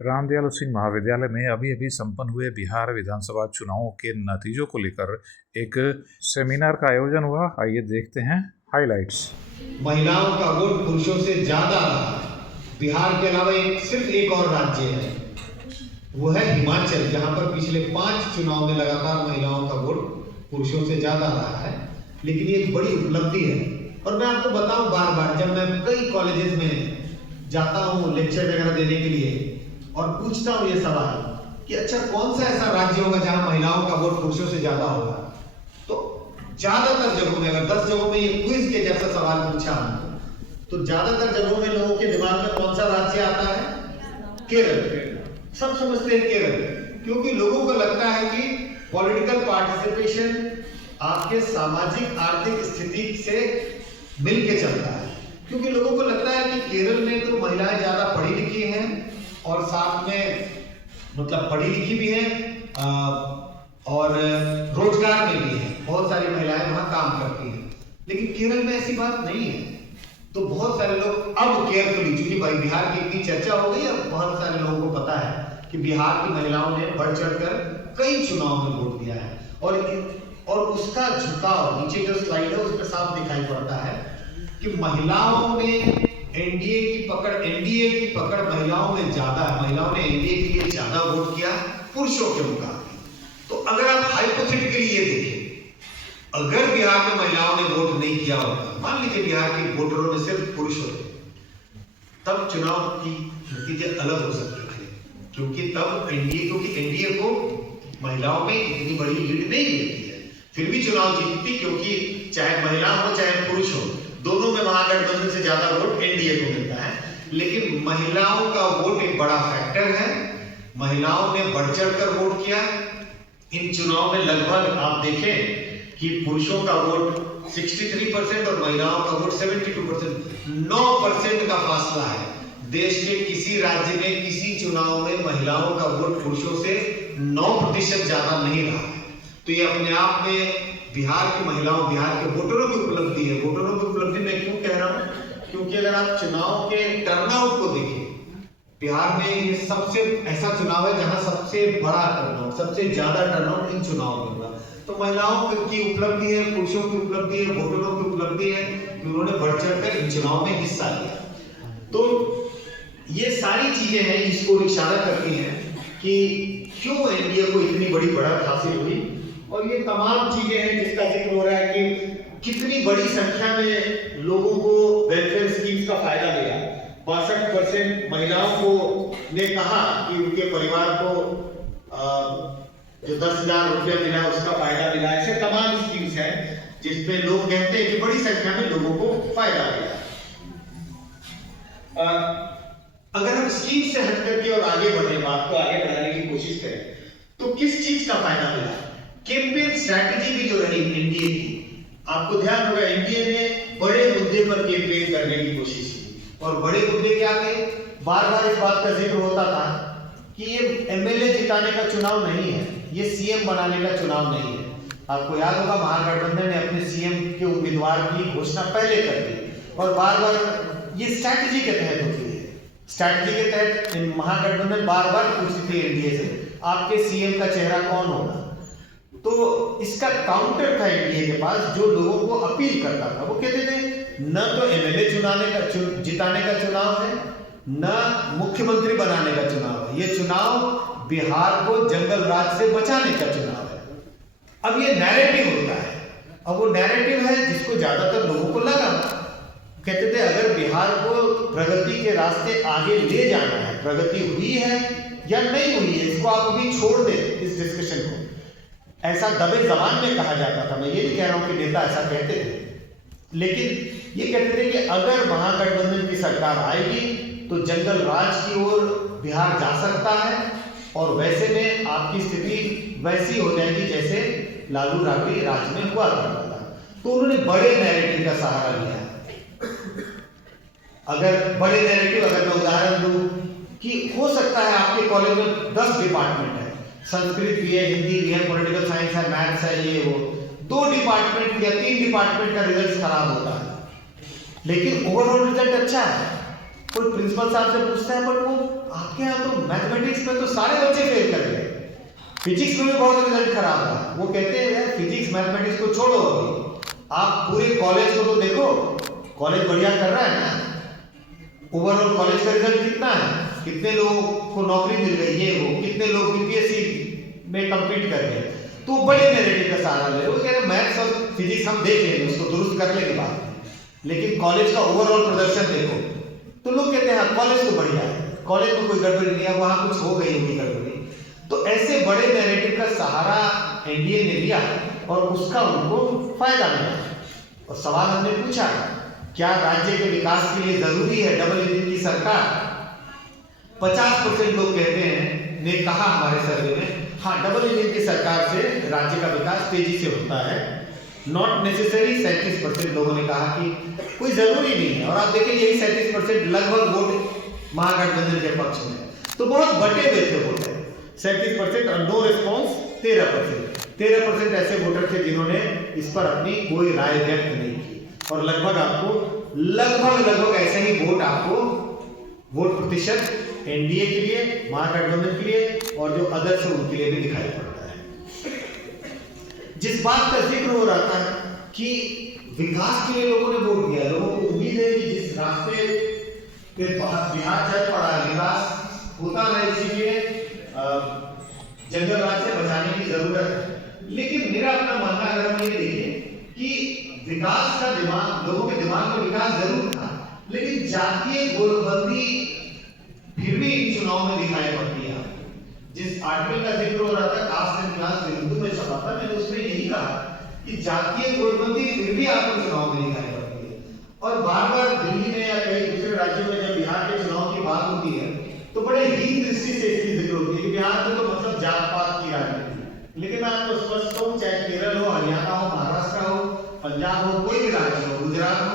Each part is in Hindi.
रामदयाल सिंह महाविद्यालय में अभी अभी संपन्न हुए बिहार विधानसभा चुनावों के नतीजों को लेकर एक सेमिनार का आयोजन हुआ। आइए देखते हैं हाइलाइट्स। महिलाओं का वोट पुरुषों से ज्यादा रहा है। बिहार के अलावा सिर्फ एक और राज्य है, वो है हिमाचल, जहां पर पिछले 5 चुनाव में लगातार महिलाओं का वोट पुरुषों से ज्यादा रहा है। लेकिन ये एक बड़ी उपलब्धि है। और मैं आपको बताऊं, बार बार जब मैं कई कॉलेजेस में जाता हूं लेक्चर वगैरह देने के लिए और पूछता हूं ये सवाल कि अच्छा कौन सा ऐसा राज्य होगा जहां महिलाओं का वोट पुरुषों से ज्यादा होगा, तो ज्यादातर जगहों में, अगर 10 जगहों में ये क्विज के जैसा सवाल पूछा तो ज्यादातर जगहों में लोगों के दिमाग में कौन सा राज्य आता है? केरल। सब समझते हैं केरल, क्योंकि लोगों को लगता है कि पॉलिटिकल पार्टिसिपेशन आपके सामाजिक आर्थिक स्थिति से मिलके चलता है। क्योंकि लोगों को लगता है कि केरल में तो महिलाएं ज्यादा पढ़ी लिखी हैं और साथ में मतलब पढ़ी लिखी भी हैं और रोजगार में भी है, बहुत सारी महिलाएं वहां काम करती हैं। लेकिन केरल में ऐसी बात नहीं है। तो बहुत सारे लोग अब केयरफुली, चूंकि भाई बिहार की इतनी चर्चा हो गई, अब बहुत सारे लोगों को पता है कि बिहार की महिलाओं ने बढ़ चढ़कर कई चुनाव में वोट दिया है और उसका झुकाव नीचे जो स्लाइड है उसमें साफ दिखाई पड़ता है कि महिलाओं में एनडीए की पकड़ महिलाओं में ज्यादा है। महिलाओं ने एनडीए के लिए ज्यादा वोट किया पुरुषों के मुकाबले। तो अगर आप हाइपोथेटिकली ये देखें, अगर बिहार में महिलाओं ने वोट नहीं किया होता, मान लीजिए बिहार के वोटरों में सिर्फ पुरुष होते, तब चुनाव की नतीजे अलग हो सकते थे। क्योंकि तब एनडीए को महिलाओं में इतनी बड़ी लीड नहीं मिलती है, फिर भी चुनाव जीतती, क्योंकि चाहे महिला हो चाहे पुरुष हो, दोनों में महागठबंधन से ज्यादा वोट एनडीए को मिलता है। लेकिन महिलाओं का वोट एक बड़ा फैक्टर है। महिलाओं ने बढ़ चढ़कर वोट किया इन चुनाव में। लगभग आप देखें कि पुरुषों का वोट 63% और महिलाओं का वोट 72%, 9% का फासला है। देश के किसी राज्य में किसी चुनाव में महिलाओं का वोट पुरुषों से 9% ज्यादा नहीं रहा है। तो ये अपने आप में बिहार की महिलाओं, बिहार के वोटरों की उपलब्धि है। वोटरों की उपलब्धि मैं क्यों कह रहा हूं? क्योंकि अगर आप चुनाव के टर्नआउट को देखें, बिहार में ये सबसे ऐसा चुनाव है जहां सबसे बड़ा टर्नआउट, सबसे ज्यादा टर्नआउट इन चुनाव में हुआ। तो महिलाओं की उपलब्धि है, पुरुषों की उपलब्धि है, वोटरों की उपलब्धि है कि उन्होंने बढ़ चढ़कर इन चुनाव में हिस्सा लिया। तो ये सारी चीजें हैं, इसको इशारा करती हैं कि क्यों एनडीए को इतनी बड़ी बढ़त हासिल हुई। और ये तमाम चीजें हैं जिसका जिक्र हो रहा है कि कितनी बड़ी संख्या में लोगों को वेलफेयर स्कीम्स का फायदा मिला। 62% महिलाओं को ने कहा कि उनके परिवार को जो 10,000 रुपया मिला उसका फायदा मिला। ऐसे तमाम स्कीम्स हैं जिसमें लोग कहते हैं कि बड़ी संख्या में लोगों को फायदा मिला। अगर हम स्कीम से हट करके और आगे बढ़े, बात को आगे बढ़ाने की कोशिश करें, तो किस चीज का फायदा मिला? कैंपेन स्ट्रैटेजी भी जो रही एनडीए की, आपको ध्यान होगा एनडीए ने बड़े मुद्दे पर कैंपेन करने की कोशिश की। और बड़े मुद्दे क्या थे? बार बार इस बात का जिक्र होता था कि ये एमएलए जिताने का चुनाव नहीं है, ये सीएम बनाने का चुनाव नहीं है। आपको याद होगा महागठबंधन ने अपने सीएम के उम्मीदवार की घोषणा पहले कर दी और बार बार ये स्ट्रैटेजी के तहत होती है। स्ट्रैटेजी के तहत महागठबंधन बार बार पूछती थी एनडीए से, आपके सीएम का चेहरा कौन होगा? तो इसका काउंटर था एनडीए के पास, जो लोगों को अपील करता था। वो कहते थे न तो एमएलए जिताने का चुनाव है, न मुख्यमंत्री बनाने का चुनाव है, ये चुनाव बिहार को जंगल राज से बचाने का चुनाव है। अब ये नैरेटिव होता है, अब वो नैरेटिव है जिसको ज्यादातर लोगों को लगा। कहते थे अगर बिहार को प्रगति के रास्ते आगे ले जाना है, प्रगति हुई है या नहीं हुई है, इसको आप अभी छोड़ दे इस डिस्कशन को। ऐसा दबे जबान में कहा जाता था। मैं ये नहीं कह रहा हूं कि नेता ऐसा कहते थे, लेकिन ये कहते थे कि अगर महागठबंधन की सरकार आएगी तो जंगल राज की ओर बिहार जा सकता है और वैसे में आपकी स्थिति वैसी हो जाएगी जैसे लालू राबड़ी राज में हुआ करता था। तो उन्होंने बड़े नैरेटिव का सहारा लिया। अगर बड़े नैरेटिव, अगर मैं उदाहरण दूं कि हो सकता है आपके कॉलेज में 10 डिपार्टमेंट है, संस्कृत भी है, हिंदी भी है, पॉलिटिकल साइंस है, मैथ्स है, ये वो 2 डिपार्टमेंट या 3 डिपार्टमेंट का रिजल्ट खराब होता है, लेकिन ओवरऑल रिजल्ट अच्छा है। कोई प्रिंसिपल साहब से पूछता है, बट वो आपके यहाँ तो मैथमेटिक्स में तो सारे बच्चे फेल कर गए, फिजिक्स में भी बहुत रिजल्ट खराब था। वो कहते हैं यार फिजिक्स मैथमेटिक्स को छोड़ो, अभी आप पूरे कॉलेज को तो देखो, कॉलेज बढ़िया कर रहा है ना, ओवरऑल कॉलेज का रिजल्ट कितना है, कितने लोगों को नौकरी मिल गई, ये वो कितने लोग बीपीएससी में कंपीट कर गए। तो बड़े नैरेटिव का सहारा ले, वो कह रहे मैथ्स और फिजिक्स हम देख लेंगे, उसको दुरुस्त कर लेंगे बाद, लेकिन कॉलेज का ओवरऑल प्रदर्शन देखो। तो लोग कहते हैं हाँ कॉलेज तो बढ़िया है, कॉलेज में कोई गड़बड़ी नहीं है, वहां कुछ हो गई होगी गड़बड़ी। तो ऐसे बड़े नैरेटिव का सहारा एनडीए ने लिया और उसका उनको फायदा मिला। और सवाल हमने पूछा, क्या राज्य के विकास के लिए जरूरी है डबल इंजन की सरकार? 50% लोग कहते हैं, ने कहा हमारे सर्वे में, हाँ डबल इंजन की सरकार से राज्य का विकास तेजी से होता है। नॉट नेसेसरी 37% लोगों ने कहा कि कोई जरूरी नहीं है। और आप देखें यही 37% लगभग वोट महागठबंधन के पक्ष में, तो बहुत बटे हुए थे वोट, 37% और नो रिस्पॉन्स 13% ऐसे वोटर थे जिन्होंने इस पर अपनी कोई राय व्यक्त नहीं की। और लगभग ऐसे ही वोट आपको वोट प्रतिशत एनडीए के लिए, महागठबंधन के लिए और जो अदर्स है उनके लिए भी दिखाई पड़ता है। जिस बात का जिक्र हो रहा था कि विकास के लिए लोगों ने वोट दिया, लोगों को उम्मीद है कि जिस रास्ते पे बिहार चल पड़ा है विकास होता रहे, इसीलिए जंगल राज से बचाने की जरूरत है। लेकिन मेरा अपना मानना, अगर हम ये देखें कि विकास का दिमाग, लोगों के दिमाग में विकास जरूर था, लेकिन जातीय गोलबंदी फिर भी इन चुनाव में दिखाई पड़ती है। जिस आर्टिकल का जिक्र हो रहा था कास्ट एंड क्लास हिंदू में छपा था, मैंने उसमें यही कहा कि जातीय गोलबंदी फिर भी आपको चुनाव में दिखाई पड़ती है। और बार बार दिल्ली में या कई दूसरे राज्यों में जब बिहार के चुनाव की बात होती है तो बड़े हीन दृष्टि से इसकी जिक्र होती है कि बिहार में तो मतलब जात पात की राजनीति। लेकिन मैं आपको स्पष्ट कहूं, चाहे केरल हो, हरियाणा हो, महाराष्ट्र हो, पंजाब हो, कोई भी राज्य हो, गुजरात हो,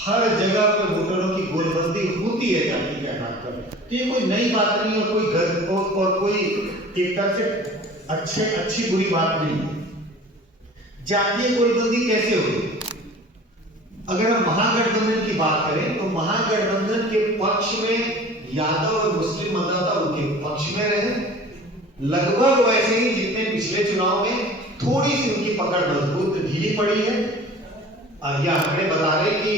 हर जगह पे वोटरों की गोलबंदी होती है जाति के आधार पर। ये कोई नई बात नहीं और कोई एक तरह से अच्छी बुरी बात नहीं है। जातीय गोलबंदी कैसे हुई? अगर हम महागठबंधन की बात करें तो महागठबंधन के पक्ष में यादव और मुस्लिम मतदाता उनके पक्ष में रहे, लगभग वैसे ही जितने पिछले चुनाव में, थोड़ी सी उनकी पकड़ मजबूत ढीली पड़ी है। यह आंकड़े बता रहे कि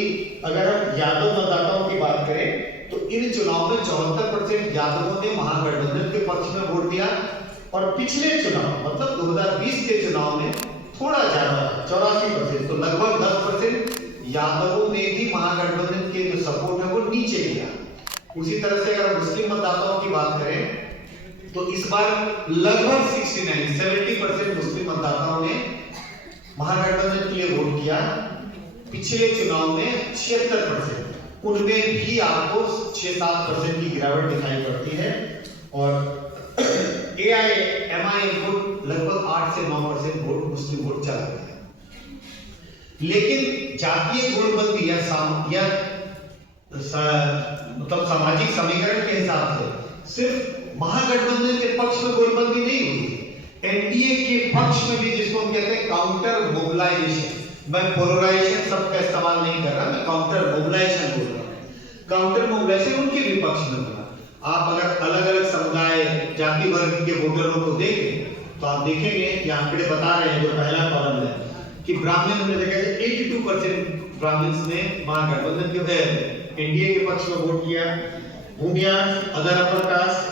अगर हम यादव मतदाताओं की बात करें तो इन चुनाव में 74% यादवों ने महागठबंधन के पक्ष में वोट दिया और पिछले चुनाव मतलब 2020 के चुनाव में थोड़ा ज्यादा 84%, तो लगभग 10% यादवों ने भी महागठबंधन के जो सपोर्ट है वो नीचे लिया। उसी तरह से अगर मुस्लिम मतदाताओं की बात करें तो इस बार लगभग 70% मुस्लिम मतदाताओं ने महागठबंधन के लिए वोट किया। पिछले चुनाव में 76%, उनमें भी आपको 6-7% की गिरावट दिखाई पड़ती है। और एआईएमआईएम को लगभग 8 से 9% वोट मुस्लिम वोट चला गया। लेकिन जातीय गोलबंदी या मतलब सामाजिक समीकरण के हिसाब से सिर्फ महागठबंधन के पक्ष में गोलबंदी नहीं हुई, एनडीए के पक्ष में भी, जिसको हम कहते हैं काउंटर मोबिलाइजेशन, मैं पोलराइजेशन शब्द का इस्तेमाल नहीं कर रहा, मैं काउंटर मोबिलाइजेशन बोल रहा हूं। काउंटर मोबिलाइजेशन उनके भी पक्ष में हुआ। आप अगर अलग अलग समुदाय जाति वर्ग के वोटरों को देखें तो आप देखेंगे कि आंकड़े बता रहे हैं, जो पहला कॉलम है कि ब्राह्मण ने देखा 82% ब्राह्मण्स ने महागठबंधन के एनडीए के पक्ष में वोट किया। भूमिया, अदर अपर कास्ट,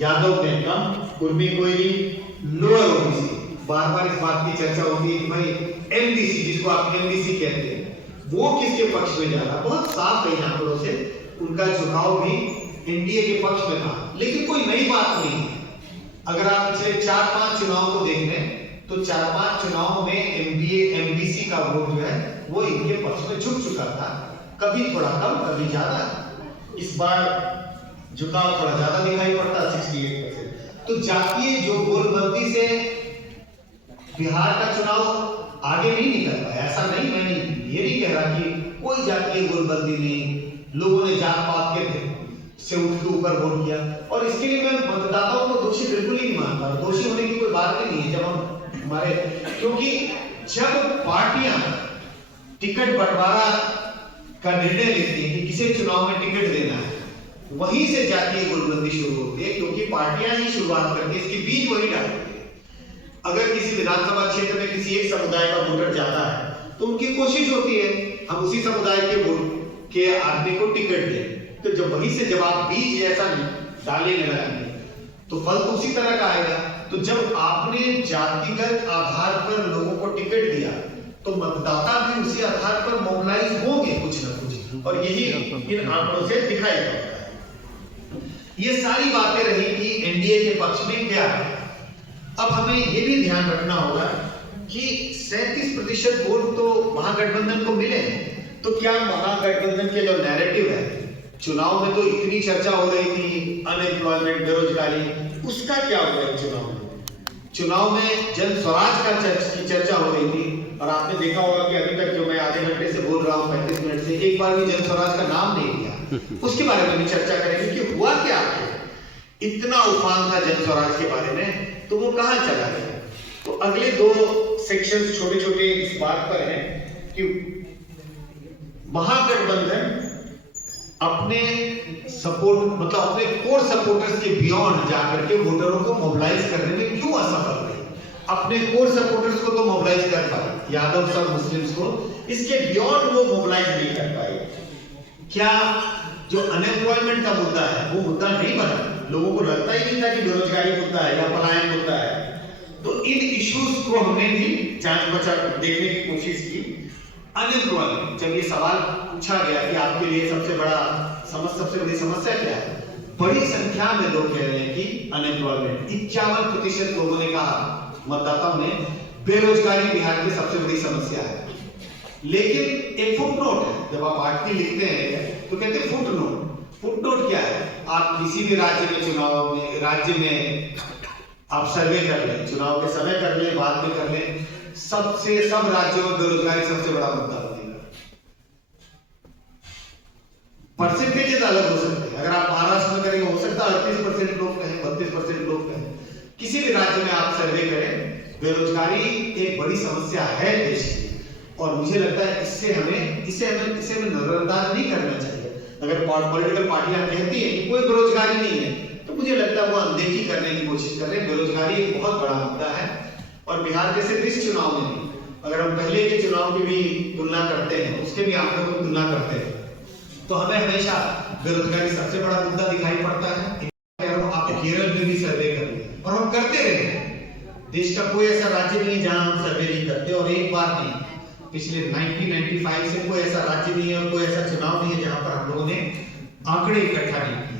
यादव ने कम, कुर्मी कोयली, लोअर ओबीसी। बार बार इस बात की चर्चा होती है कि भाई एमडीसी, जिसको आप एमडीसी कहते हैं, वो किसके पक्ष में जा रहा? बहुत साफ है आंकड़ों से उनका झुकाव भी एनडीए के पक्ष में था। लेकिन कोई नई बात नहीं है। अगर आप पिछले 4-5 चुनाव को देख लें तो 4-5 चुनाव में एमडीसी का वोट जो है वो इनके पक्ष में झुक चुका था, कभी थोड़ा कम कभी ज्यादा। इस बार झुकाव थोड़ा ज्यादा दिखाई पड़ता, 68%। तो जातीय जो गोलबंदी से बिहार का चुनाव आगे नहीं निकल पाया, ऐसा नहीं, मैं ये नहीं कह रहा कि कोई जातीय गोलबंदी नहीं, लोगों ने जात पात के से उठ के ऊपर वोट किया। और इसके लिए मैं मतदाताओं को दोषी बिल्कुल ही नहीं मानता, दोषी होने की कोई बात नहीं है। जब हम हमारे, क्योंकि जब पार्टियां टिकट बंटवारा का निर्णय लेती है कि किसे चुनाव में टिकट देना है, वहीं से जातीय गुटबंदी शुरू होती है, क्योंकि पार्टियां ही शुरुआत करती है, इसके बीज वही डालती है। अगर किसी विधानसभा क्षेत्र में किसी एक समुदाय का वोटर जाता है तो उनकी कोशिश होती है हम उसी समुदाय के वोट के आदमी को टिकट दें। तो जब वहीं से जब आप बीज ऐसा डालेंगे लगाएंगे तो फल तो उसी तरह का आएगा। तो जब आपने जातिगत आधार पर लोगों को टिकट दिया तो मतदाता भी उसी आधार पर मोबिलाइज होंगे कुछ ना कुछ, और यही इन आंकड़ों से दिखाई पड़ता है। ये सारी बातें रही कि एनडीए के पक्ष में क्या है। अब हमें ये भी ध्यान रखना होगा कि 37% वोट तो महागठबंधन को मिले हैं, तो क्या महागठबंधन के जो नैरेटिव है, चुनाव में तो इतनी चर्चा हो रही थी अनएम्प्लॉयमेंट, बेरोजगारी, उसका क्या होगा इस चुनाव में? चुनाव में जन स्वराज की चर्चा हो रही थी, और आपने देखा होगा कि अभी तक जो मैं आधे घंटे से बोल रहा हूँ 35 मिनट से, एक बार भी जन स्वराज का नाम नहीं लिया। उसके बारे में भी चर्चा करेंगे कि हुआ क्या है। इतना उफान था जन स्वराज के बारे में, तो वो कहां चला गया। तो अगले 2 सेक्शन छोटे छोटे इस बात पर हैं कि महागठबंधन अपने सपोर्ट मतलब अपने कोर सपोर्टर्स के बियॉन्ड जाकर के वोटरों को मोबिलाइज करने में क्यों असफल रही। अपने कोर सपोर्टर्स को तो मोबिलाइज कर पाए, यादव और मुस्लिम्स को, इसके बियॉन्ड वो मोबिलाइज नहीं कर पाए। क्या जो अनएम्प्लॉयमेंट का मुद्दा है वो मुद्दा नहीं बना? लोगों को लगता ही नहीं था कि बेरोजगारी मुद्दा है या पलायन मुद्दा है। तो इन इश्यूज को हमने भी जांच बचा देखने की कोशिश की। अनएम्प्लॉयमेंट, जब ये सवाल पूछा गया कि आपके लिए सबसे बड़ी समस्या क्या है, बड़ी संख्या में लोग कह रहे हैं कि अनएम्प्लॉयमेंट। 51% लोगों ने कहा, मतदाताओं ने, बेरोजगारी बिहार की सबसे बड़ी समस्या है। लेकिन एक फुटनोट है, जब आप आर्टिकल लिखते हैं तो कहते हैं फुटनोट। फुटनोट क्या है? आप किसी भी राज्य में आप सर्वे कर लें, चुनाव के समय कर लें, बाद में कर लें, सब राज्यों में बेरोजगारी सबसे बड़ा मुद्दा बनेगा। परसेंटेज अलग हो सकते हैं। अगर आप महाराष्ट्र में करेंगे हो सकता है 38% लोग कहें, 32% लोग कहें। किसी भी राज्य में आप सर्वे करें, बेरोजगारी एक बड़ी समस्या है देश की, और मुझे लगता है इसे हमें नजरअंदाज नहीं करना चाहिए। अगर पॉलिटिकल पार्टियां कहती हैं कि कोई बेरोजगारी नहीं है, तो मुझे लगता है वो अनदेखी करने की कोशिश कर रहे हैं। बेरोजगारी एक बहुत बड़ा मुद्दा है, और बिहार के सिर्फ इस चुनाव में नहीं, अगर हम पहले के चुनाव की भी तुलना करते हैं, उसके भी आंकड़ों की तुलना करते हैं, तो हमें हमेशा बेरोजगारी सबसे बड़ा मुद्दा दिखाई पड़ता है। आप केरल में भी सर्वे कर लिए, और हम करते रहे। देश का कोई ऐसा राज्य नहीं जहां हम सर्वे नहीं करते, और एक बार नहीं, पिछले 1995 से कोई ऐसा राज्य नहीं है और कोई ऐसा चुनाव नहीं है जहां पर हम लोगों ने आंकड़े इकट्ठा नहीं किए।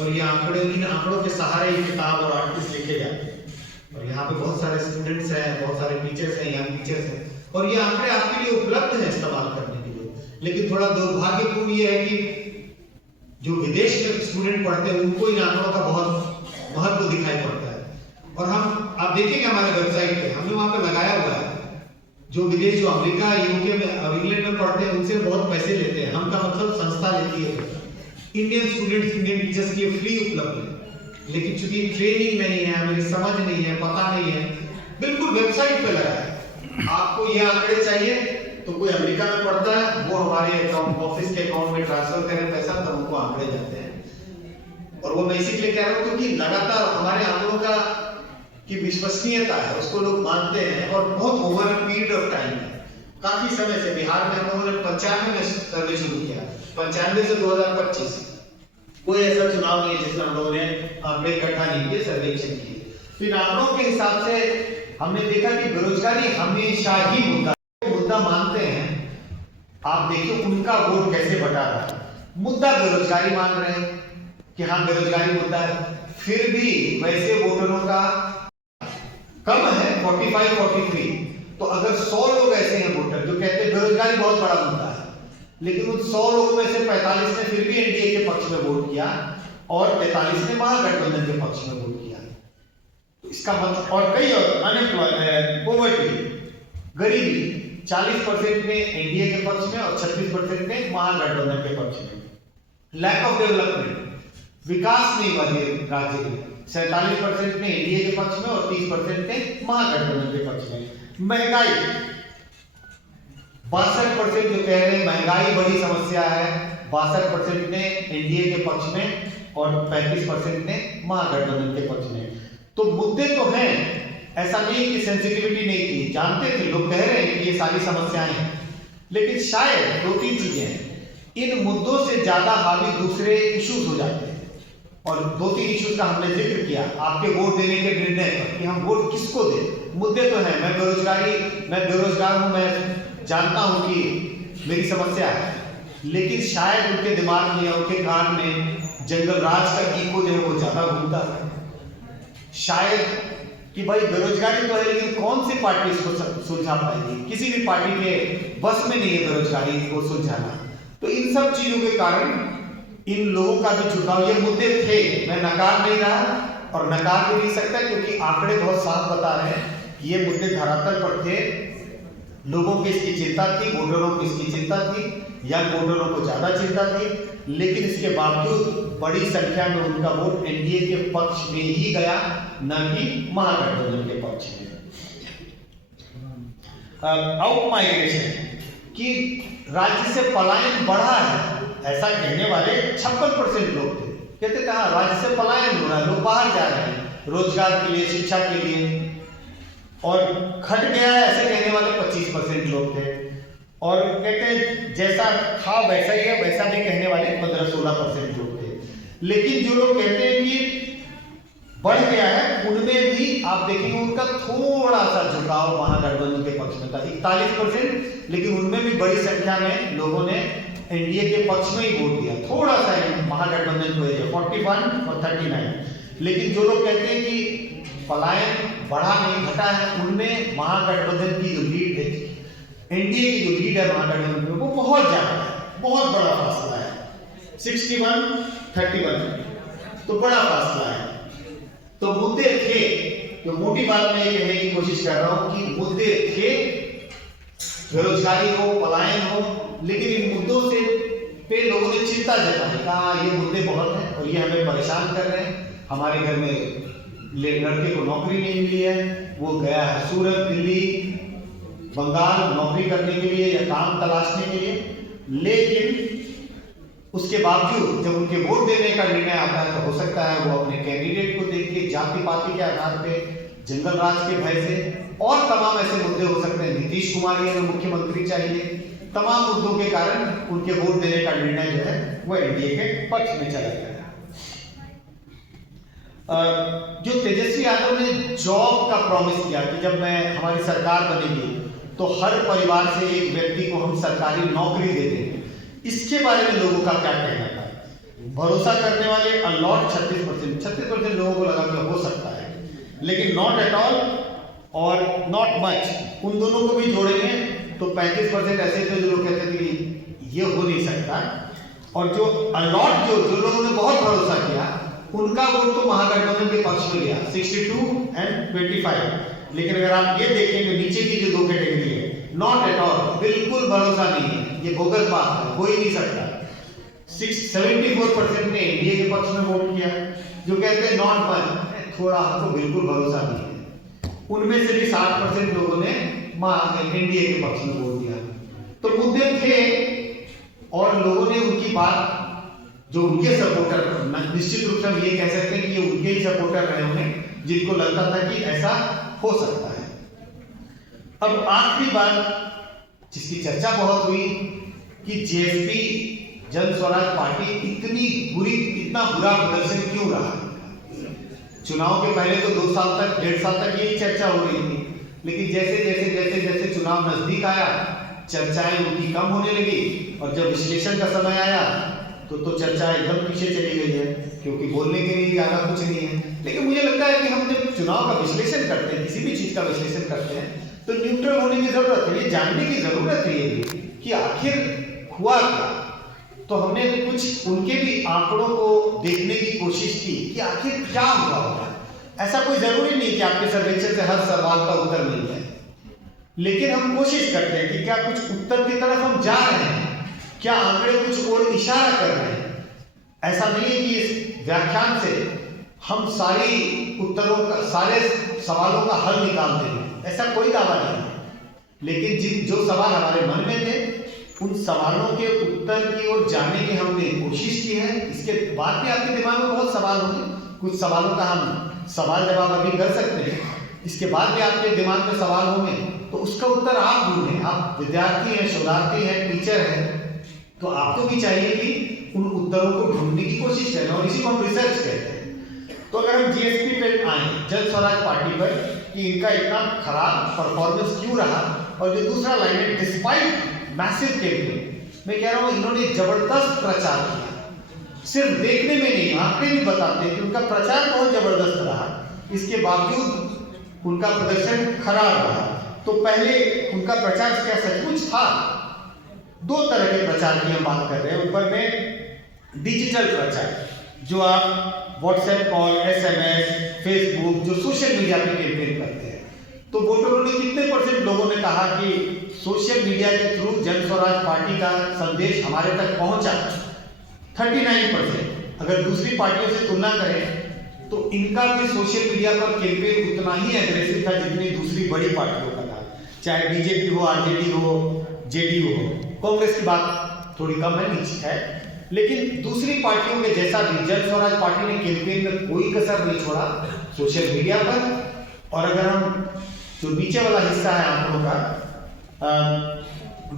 और ये आंकड़े, इन आंकड़ों के सहारे ही किताब और आर्टिकल्स लिखे जाते हैं। और यहाँ पे बहुत सारे स्टूडेंट्स हैं, बहुत सारे टीचर्स हैं, यंग टीचर्स हैं, और ये आंकड़े आपके लिए उपलब्ध हैं इस्तेमाल करने के लिए। लेकिन थोड़ा दुर्भाग्यपूर्ण ये है कि जो विदेश में स्टूडेंट पढ़ते हैं उनको इन आंकड़ों का बहुत महत्व दिखाई पड़ता है। और आप देखेंगे हमारे वेबसाइट पे हमने वहां पे लगाया हुआ है, जो विदेश, जो अमेरिका, यूके में और इंग्लैंड में पढ़ते हैं, उनसे बहुत पैसे लेते हैं। हम का मतलब संस्था लेती है। इंडियन स्टूडेंट्स, इंडियन टीचर्स के लिए फ्री उपलब्ध है, लेकिन चूंकि ट्रेनिंग नहीं है, मेरी समझ नहीं है, पता नहीं है, बिल्कुल वेबसाइट पे लगा है। आपको ये आंकड़े चाहिए तो कोई अमेरिका में पढ़ता है, वो हमारे अकाउंट, ऑफिस के अकाउंट में ट्रांसफर करें पैसा, तब उनको आंकड़े जाते हैं। और वो मैं इसीलिए कह रहा हूं क्योंकि लगातार हमारे आंकड़ों का की विश्वसनीयता है, उसको लोग मानते हैं, और बहुत ओवर पीरियड ऑफ टाइम है। काफी समय से बिहार में हम लोगों ने 95 में सर्वे शुरू किया, 95 से 2025 कोई ऐसा चुनाव नहीं है जिसमें हम लोगों ने आंकड़े इकट्ठा नहीं किए, सर्वेक्षण किए। फिर आंकड़ों के हिसाब से हमने देखा कि बेरोजगारी हमेशा ही मुद्दा मानते हैं। आप देखिए उनका वोट कैसे बटा रहा है। मुद्दा बेरोजगारी मान रहे हैं कि हाँ बेरोजगारी मुद्दा है, फिर भी वैसे वोटरों का कम है 45-43। तो अगर 100 लोग ऐसे हैं वोटर जो कहते हैं बेरोजगारी बहुत बड़ा मुद्दा है, लेकिन उन 100 लोगों में से 45 ने फिर भी एनडीए के पक्ष में वोट किया और 43 ने महागठबंधन के पक्ष में वोट किया, तो इसका मतलब, और कई और अनएम्प्लॉयमेंट, पॉवर्टी, गरीबी 40% ने एनडीए के पक्ष में और 36% ने महागठबंधन के पक्ष में। लैक ऑफ डेवलपमेंट, विकास नहीं हुआ राज्य में, 47% ने एनडीए के पक्ष में और 30% ने महागठबंधन के पक्ष में। महंगाई 62% जो कह रहे हैं महंगाई बड़ी समस्या है, 62% ने एनडीए के पक्ष में और 35% ने महागठबंधन के पक्ष में। तो मुद्दे तो हैं, ऐसा नहीं कि सेंसिटिविटी नहीं थी, जानते थे, लोग कह रहे हैं कि ये सारी समस्याएं हैं, लेकिन शायद 2-3 चीजें हैं, इन मुद्दों से ज्यादा हावी दूसरे इश्यूज हो जाते हैं। और 2-3 इश्यूज का हमने जिक्र किया आपके वोट देने के निर्णय पर कि हम वोट किसको दें। मुद्दे तो हैं, मैं बेरोजगार हूं, मैं जानता हूं कि मेरी समस्या है, लेकिन शायद उनके दिमाग में या उनके कान में जंगल राज का इको जो है वो ज्यादा घूमता है। शायद कि भाई बेरोजगारी तो है, लेकिन कौन सी पार्टी इसको सुलझा पाएगी? किसी भी पार्टी के बस में नहीं है बेरोजगारी को सुलझाना। तो इन सब चीजों के कारण इन लोगों का भी झुकाव, ये मुद्दे थे, मैं नकार नहीं रहा और नकार भी नहीं सकता, क्योंकि आंकड़े बहुत साफ बता रहे हैं कि ये मुद्दे धरातल पर थे। लोगों की इसकी चिंता थी, वोटरों को इसकी चिंता थी, यंग वोटरों को ज्यादा चिंता थी, लेकिन इसके बावजूद बड़ी संख्या में उनका वोट एनडीए के पक्ष में ही गया, न कि महागठबंधन के पक्ष में। आउट माइग्रेशन कि राज्य से पलायन बढ़ा है, ऐसा कहने वाले 56% लोग थे। कहते कहा राज्य से पलायन हो रहा है, लोग बाहर जा रहे हैं रोजगार के लिए, शिक्षा के लिए, और घट गया है ऐसे कहने वाले 25% लोग थे। और कहते जैसा था वैसा ही है, वैसा भी कहने वाले 15-16% लोग थे। लेकिन जो लोग कहते हैं कि बढ़ गया है, उनमें भी आप देखेंगे उनका थोड़ा सा झुकाव महागठबंधन के पक्ष में था, 41%, लेकिन उनमें भी बड़ी संख्या में लोगों ने एनडीए के पक्ष में ही वोट दिया, थोड़ा सा महागठबंधन को है 41 और 39। लेकिन जो लोग कहते हैं कि पलायन बढ़ा नहीं घटा है, उनमें महागठबंधन की जो लीड है, एनडीए की जो लीड है महागठबंधन में, वो बहुत ज्यादा है, बहुत बड़ा फासला है, 61-31, तो बड़ा फासला है। तो मुद्दे थे, तो मोटी बात मैं ये कहने की कोशिश कर रहा हूं कि मुद्दे थे, बेरोजगारी हो, पलायन हो, लेकिन इन मुद्दों से पे लोगों ने चिंता जताई, कहा ये मुद्दे बहुत हैं और ये हमें परेशान कर रहे हैं। हमारे घर में लड़के को नौकरी नहीं मिली है, वो गया है सूरत, दिल्ली, बंगाल नौकरी करने के लिए या काम तलाशने के लिए, लेकिन उसके बावजूद जब उनके वोट देने का निर्णय आता है तो हो सकता है वो अपने कैंडिडेट को देख के, जाति पाति के आधार पे, जंगल राज के भय से, और तमाम ऐसे मुद्दे हो सकते हैं, नीतीश कुमार ही हमें मुख्यमंत्री चाहिए, तमाम मुद्दों के कारण उनके वोट देने का निर्णय जो है वो एनडीए के पक्ष में चला गया। जो तेजस्वी यादव ने जॉब का प्रॉमिस किया कि जब हमारी सरकार बनेगी तो हर परिवार से एक व्यक्ति को हम सरकारी नौकरी दे देंगे, इसके बारे में लोगों का क्या कहना था? भरोसा करने वाले अलॉट 36% लोगों को लगा कि हो सकता है, लेकिन नॉट एट ऑल और नॉट मच, उन दोनों को भी जोड़ेंगे तो 35% ऐसे थे जो लोग कहते थे कि ये हो नहीं सकता। और जो अलॉट जो लोगों ने बहुत भरोसा किया, उनका वोट तो महागठबंधन के पक्ष में गया, 62 और 25। लेकिन अगर आप ये देखें तो नीचे की जो 2 कैटेगरी है, नॉट एट ऑल, बिल्कुल भरोसा नहीं है, ये बोगस बात है, हो ही नहीं सकता। 74% ने एनडीए के पक्ष में वोट किया, जो कहते हैं नॉट मच, थोड़ा हमको बिल्कुल भरोसा नहीं है। उनमें से भी 60% लोगों ने एनडीए के पक्ष में वोट दिया। तो मुद्दे थे और लोगों ने उनकी बात, जो उनके सपोर्टर, निश्चित रूप से हम ये कह सकते हैं कि ये उनके ही सपोर्टर रहे होंगे जिनको लगता था कि ऐसा हो सकता है। अब आखिरी बात जिसकी चर्चा बहुत हुई कि जेएसपी जन स्वराज पार्टी इतना बुरा प्रदर्शन क्यों रहा। चुनाव के पहले तो 2 साल तक, 1.5 साल तक यही चर्चा हो रही थी, लेकिन जैसे चुनाव नजदीक आया, चर्चाएं उनकी कम होने लगी, और जब विश्लेषण का समय आया तो चर्चा एकदम पीछे चली गई है, क्योंकि बोलने के लिए ज्यादा कुछ नहीं है। लेकिन मुझे लगता है कि हम जब चुनाव का विश्लेषण करते हैं, किसी भी चीज का विश्लेषण करते हैं, तो न्यूट्रल होने की जरूरत है, ये जानने की जरूरत है कि आखिर हुआ क्या। तो हमने कुछ उनके भी आंकड़ों को देखने की कोशिश की कि आखिर क्या हुआ होगा। ऐसा कोई जरूरी नहीं कि आपके सर्वेक्षण से हर सवाल का उत्तर मिल जाए, लेकिन हम कोशिश करते हैं कि क्या कुछ उत्तर की तरफ हम जा रहे हैं, क्या आंकड़े कुछ और इशारा कर रहे हैं। ऐसा नहीं है कि इस व्याख्यान से हम सारे सवालों का हल निकाल देंगे, ऐसा कोई दावा नहीं है। लेकिन जो सवाल हमारे मन में थे उन सवालों के उत्तर की ओर जाने की हमने कोशिश की है। इसके बाद भी आपके दिमाग में बहुत सवाल होंगे, कुछ सवालों का हम सवाल जवाब अभी कर सकते हैं। इसके बाद भी आपके दिमाग में सवाल होंगे तो उसका उत्तर आप ढूंढें। आप विद्यार्थी हैं, शोधार्थी हैं, टीचर हैं, तो आपको भी चाहिए कि उन उत्तरों को ढूंढने की कोशिश करें, और इसी को हम रिसर्च कहते हैं। तो अगर हम जीएसपी पे आए, जन स्वराज पार्टी पर, कि इनका इतना खराब परफॉर्मेंस क्यों रहा, और जो दूसरा लाइन है, डिस्पाइट मैसिव कैंपेन, मैं कह रहा हूं इन्होंने जबरदस्त प्रचार किया। सिर्फ देखने में नहीं, आंकड़े भी बताते हैं कि उनका प्रचार बहुत जबरदस्त रहा, इसके बावजूद उनका प्रदर्शन खराब रहा। तो पहले उनका प्रचार क्या सचमुच था? दो तरह के प्रचार की हम बात कर रहे हैं। ऊपर में डिजिटल प्रचार, जो आप व्हाट्सएप कॉल, एसएमएस, फेसबुक, जो सोशल मीडिया पे कैंपेन करते हैं। तो वोटरों ने कितने परसेंट लोगों ने कहा कि सोशल मीडिया के थ्रू जन स्वराज पार्टी का संदेश हमारे तक पहुंचा? 39%। अगर दूसरी पार्टियों से तुलना करें तो इनका भी सोशल मीडिया पर कैंपेन उतना ही एग्रेसिव था जितनी दूसरी बड़ी पार्टियों का था, चाहे बीजेपी हो, आरजेडी हो, जेडीयू हो। कांग्रेस की बात थोड़ी कम है, नीचे है, लेकिन दूसरी पार्टियों के जैसा भी जन स्वराज पार्टी ने कैंपेन में कोई कसर नहीं छोड़ा सोशल मीडिया पर। और अगर हम जो नीचे वाला हिस्सा है आंकड़ों का,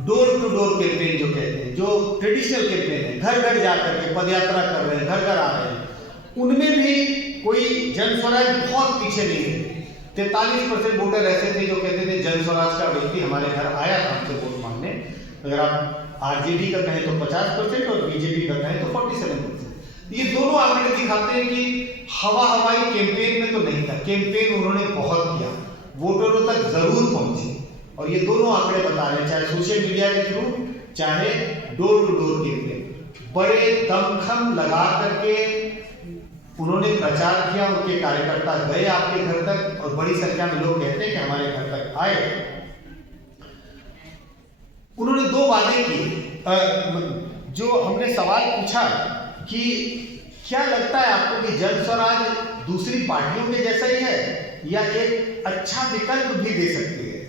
डोर टू डोर कैंपेन जो कहते हैं, जो ट्रेडिशनल कैंपेन है, घर घर जाकर के पदयात्रा कर रहे हैं, घर घर आ रहे हैं, उनमें भी कोई जन स्वराज बहुत पीछे नहीं है। 43% वोटर ऐसे थे जो कहते थे जन स्वराज का व्यक्ति हमारे घर आया था हमसे वोट मांगने। अगर आप आरजेडी का कहें तो 50% और बीजेपी का कहें तो 47%। ये दोनों आंकड़े दिखाते हैं कि हवाई कैंपेन में तो नहीं था, कैंपेन उन्होंने बहुत किया, वोटरों तक जरूर पहुंचे। और ये दोनों आंकड़े बता रहे हैं, चाहे सोशल मीडिया के थ्रू, चाहे डोर टू डोर कैंपेन, बड़े दमखम लगा करके उन्होंने प्रचार किया। उनके कार्यकर्ता गए आपके घर तक, और बड़ी संख्या में लोग कहते हैं कि हमारे घर तक आए। उन्होंने दो वादे किए। जो हमने सवाल पूछा कि क्या लगता है आपको कि जन स्वराज दूसरी पार्टियों के जैसा ही है या एक अच्छा विकल्प भी दे सकती है,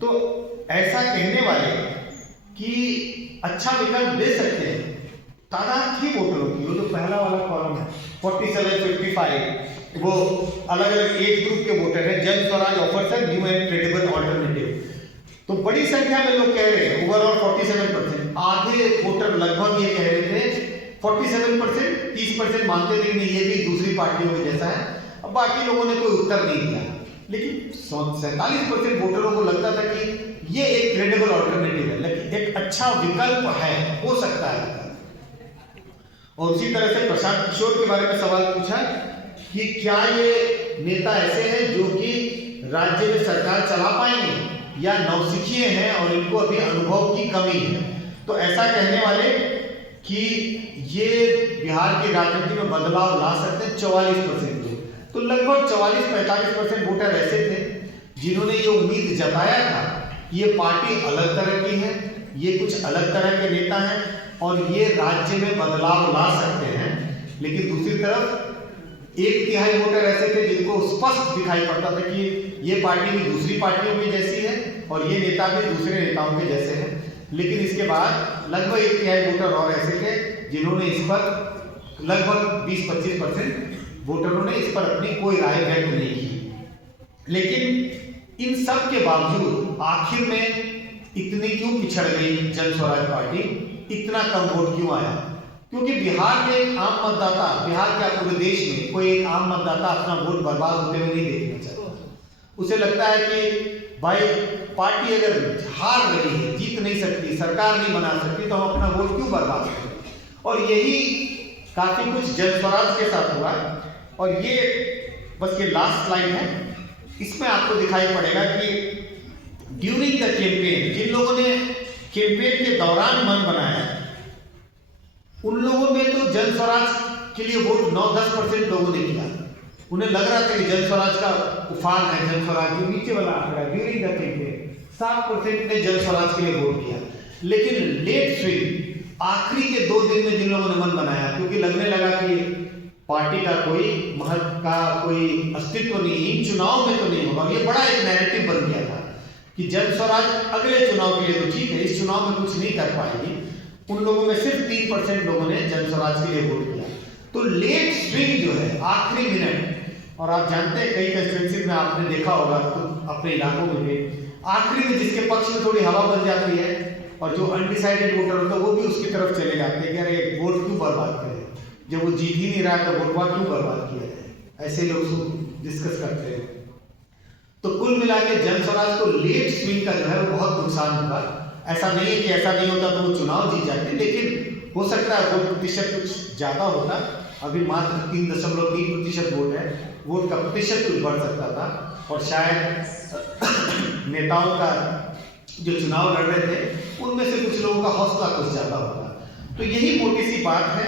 तो ऐसा कहने वाले कि अच्छा विकल्प दे सकते हैं तादाद थी वोटरों की। वो जो पहला वाला कॉलम है 47-55, वो अलग अलग एज ग्रुप के वोटर हैं। जन स्वराज ऑफर्स है न्यू एंड क्रेडिबल ऑल्टरनेटिव। तो बड़ी संख्या में लोग कह रहे हैं, ओवरऑल 47%, आधे वोटर लगभग ये कह रहे थे 47%, 30% मानते थे कि नहीं ये भी दूसरी पार्टियों के जैसा है। अब बाकी लोगों ने कोई उत्तर नहीं दिया, लेकिन 47% वोटरों को लगता था कि ये एक क्रेडिबल ऑल्टरनेटिव है, लेकिन एक अच्छा विकल्प है, हो सकता है। और उसी तरह से प्रशांत किशोर के बारे में सवाल पूछा कि क्या ये नेता ऐसे हैं जो कि राज्य में सरकार चला पाएंगे या नौसिखिए हैं और इनको अभी अनुभव की कमी है। तो ऐसा कहने वाले कि ये बिहार की राजनीति में बदलाव ला सकते हैं 44% लोग। तो लगभग 44-45% वोटर ऐसे थे जिन्होंने ये उम्मीद जताया था कि ये पार्टी अलग तरह की है, ये कुछ अलग तरह के नेता हैं और ये राज्य में बदलाव ला सकते हैं। लेकिन दूसरी तरफ 1/3 वोटर ऐसे थे जिनको स्पष्ट दिखाई पड़ता था कि ये पार्टी भी दूसरी पार्टियों की जैसी है और ये नेता भी दूसरे नेताओं के जैसे हैं। लेकिन इसके बाद लगभग 1/3 वोटर और ऐसे थे जिन्होंने इस पर, लगभग 20-25% वोटरों ने इस पर अपनी कोई राय व्यक्त नहीं की। लेकिन इन सब के बावजूद आखिर में इतनी क्यों पिछड़ गई जन स्वराज पार्टी, इतना कम वोट क्यों आया? क्योंकि बिहार के एक आम मतदाता, बिहार के पूरे देश में कोई एक आम मतदाता अपना वोट बर्बाद होते हुए नहीं देखना चाहता। उसे लगता है कि भाई पार्टी अगर हार रही है, जीत नहीं सकती, सरकार नहीं बना सकती, तो हम अपना वोट क्यों बर्बाद करें। और यही काफी कुछ जन स्वराज के साथ हुआ। और ये बस ये लास्ट स्लाइड है, इसमें आपको दिखाई पड़ेगा कि ड्यूरिंग द कैंपेन जिन लोगों ने कैंपेन के दौरान मन बनाया, उन लोगों में तो जन स्वराज के लिए वोट 9-10% लोगों ने किया। उन्हें लग रहा था कि जन स्वराज का उफान है, जन स्वराज जो नीचे वाला आंकड़ा ड्यूरिंग द कैंपेन 7% ने जन स्वराज के लिए वोट किया। लेकिन लेट स्विंग आखिरी के 2 दिन में जिन लोगों ने मन बनाया, क्योंकि लगने लगा कि पार्टी का कोई महत्व का कोई अस्तित्व नहीं, इन चुनाव में तो नहीं होगा। ये बड़ा एक नैरेटिव बन गया था कि जन स्वराज अगले चुनाव के लिए तो ठीक है, इस चुनाव में कुछ नहीं कर पाएगी, उन लोगों में सिर्फ 3% लोगों ने जन स्वराज के लिए वोट किया। तो लेट स्विंग जो है, आखिरी मिनट, और आप जानते हैं कई कंस्टिट्यूएंसी में आपने देखा होगा तो अपने इलाकों में भी आखिरी में जिसके पक्ष में थोड़ी हवा बन जाती है और जो अनडिसाइडेड वोटर होता है वो भी उसकी तरफ चले जाते हैं कि अरे वोट क्यों बर्बाद करें, जब वो जीत ही नहीं रहा तो वोटवा क्यों बर्बाद किया जाए, ऐसे लोग डिस्कस करते हैं। तो कुल मिला के जन स्वराज को लेट स्विंग का जो है वो बहुत नुकसान हुआ। ऐसा नहीं है कि ऐसा नहीं होता तो वो चुनाव जीत जाते, लेकिन हो सकता है वोट प्रतिशत कुछ ज्यादा होता। अभी मात्र 3.3% वोट है, वोट का प्रतिशत कुछ बढ़ सकता था और शायद नेताओं का जो चुनाव लड़ रहे थे उनमें से कुछ लोगों का हौसला कुछ ज्यादा होता। तो यही मोटी सी बात है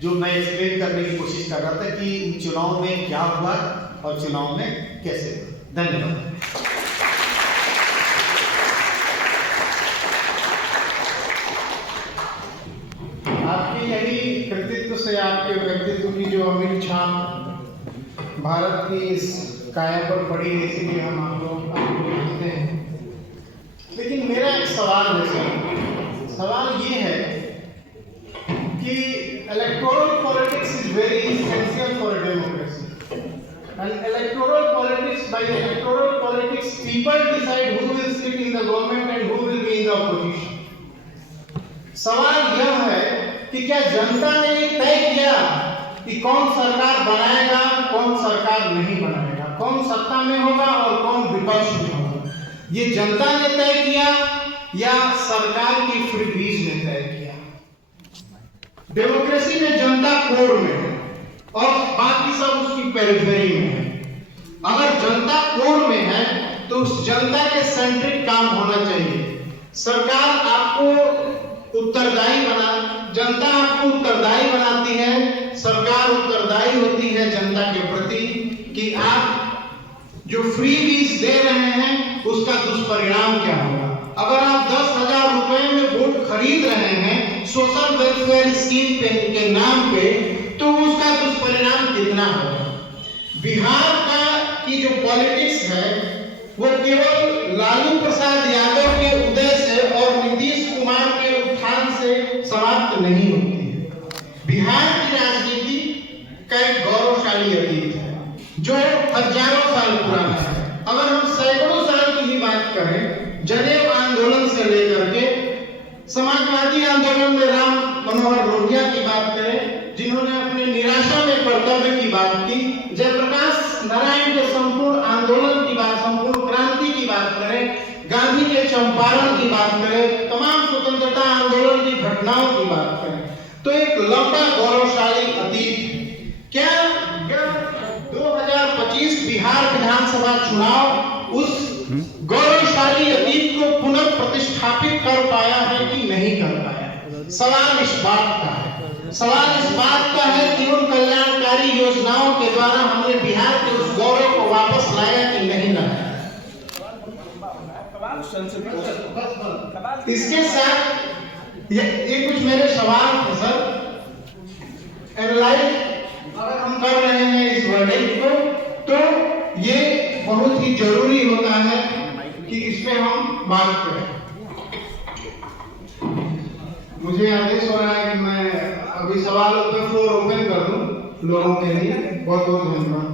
जो मैं एक्सप्लेन करने की कोशिश कर रहा था कि इन चुनाव में क्या हुआ और चुनाव में कैसे हुआ। धन्यवाद। आपकी यही कृतित्व से, आपके व्यक्तित्व की जो अमिट छाप भारत की इस काया पर पड़ी है, इसीलिए हम आप लोग आपको लिखते हैं। लेकिन मेरा एक सवाल है सर, सवाल ये है कि electoral politics is very essential for democracy and electoral politics, by electoral politics people decide who will sit in the government and who will be in the opposition. सवाल यह है कि क्या जनता ने तय किया कि कौन सरकार बनाएगा, कौन सरकार नहीं बनाएगा, कौन सत्ता में होगा और कौन विपक्ष में होगा? ये जनता ने तय किया या सरकार की फ्रीबीज ने तय किया? डेमोक्रेसी में जनता कोर में है और बाकी सब उसकी पेरिफेरी में है। अगर जनता कोर में है तो उस जनता के सेंट्रिक काम होना चाहिए। सरकार आपको उत्तरदायी जनता आपको उत्तरदायी बनाती है, सरकार उत्तरदायी होती है जनता के प्रति कि आप जो फ्रीबीज दे रहे हैं उसका दुष्परिणाम क्या होगा। अगर आप 10,000 रुपए में वोट खरीद रहे हैं सोशल वेलफेयर स्कीम के नाम पे, तो उसका दुष्परिणाम कितना होगा? बिहार की जो पॉलिटिक्स है वो केवल लालू प्रसाद यादव के उदय से और नीतीश कुमार के उत्थान से समाप्त नहीं होती है। बिहार की राजनीति का एक गौरवशाली अतीत है जो हजारों साल पुराना है। अगर हम सैकड़ों साल की ही बात करें, जनेव आंदोलन से लेकर के समाजवादी आंदोलन में राम मनोहर लोहिया की बात करें जिन्होंने अपने निराशा में कर्तव्य की बात की, जयप्रकाश नारायण के संपूर्ण आंदोलन की बात, संपूर्ण क्रांति की बात करें, गांधी के चंपारण की बात करें, तमाम स्वतंत्रता आंदोलन की घटनाओं की बात करें, तो एक लंबा गौरवशाली अतीत। क्या 2025 बिहार विधानसभा चुनाव उस गौरवशाली अतीत को पुनः प्रतिष्ठापित कर पाया है कि नहीं कर पाया? सवाल इस बात का है। सवाल इस बात का है कि उन कल्याणकारी योजनाओं के द्वारा हमने बिहार के उस गौरव को वापस लाया कि नहीं लाया। इसके साथ ये कुछ मेरे सवाल थे सर। एनालाइज अगर हम कर रहे हैं इस वर्डिंग को तो ये बहुत ही जरूरी होता है कि इस पे हम बात करें। मुझे आदेश हो रहा है कि मैं अभी सवालों पे फ्लोर ओपन कर दूं लोगों के लिए। बहुत बहुत धन्यवाद।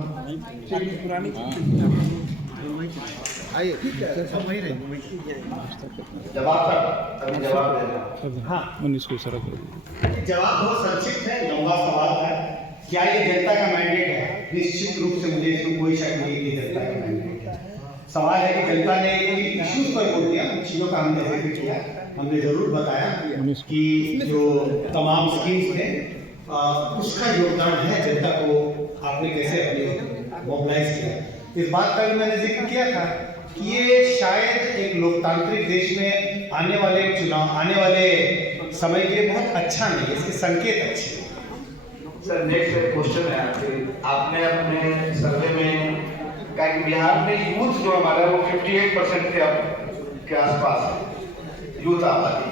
आइए, ठीक है, सब वही रहेंगे। जवाब देना। हाँ, जवाब बहुत संक्षिप्त है, लंबा सवाल है। क्या ये जनता का मैंडेट है? निश्चित रूप से मुझे इसमें कोई शक नहीं कि जनता का मैंडेट है। सवाल है कि जनता ने इश्यूज पर वोट दिया, चीजों का हमने जिक्र किया, हमने जरूर बताया कि जो तमाम स्कीम्स थे उसका योगदान है जनता को आपने कैसे अपने मोबिलाइज किया। इस बात का भी मैंने जिक्र किया था कि ये शायद एक लोकतांत्रिक देश में आने वाले चुनाव, आने वाले समय के लिए बहुत अच्छा नहीं है, इसके संकेत अच्छे हैं। सर नेक्स्ट क्वेश्चन है आपने अपने सर्वे में कहा कि बिहार में यूथ जो हमारा वो 58% के आसपास है, यूथ आबादी।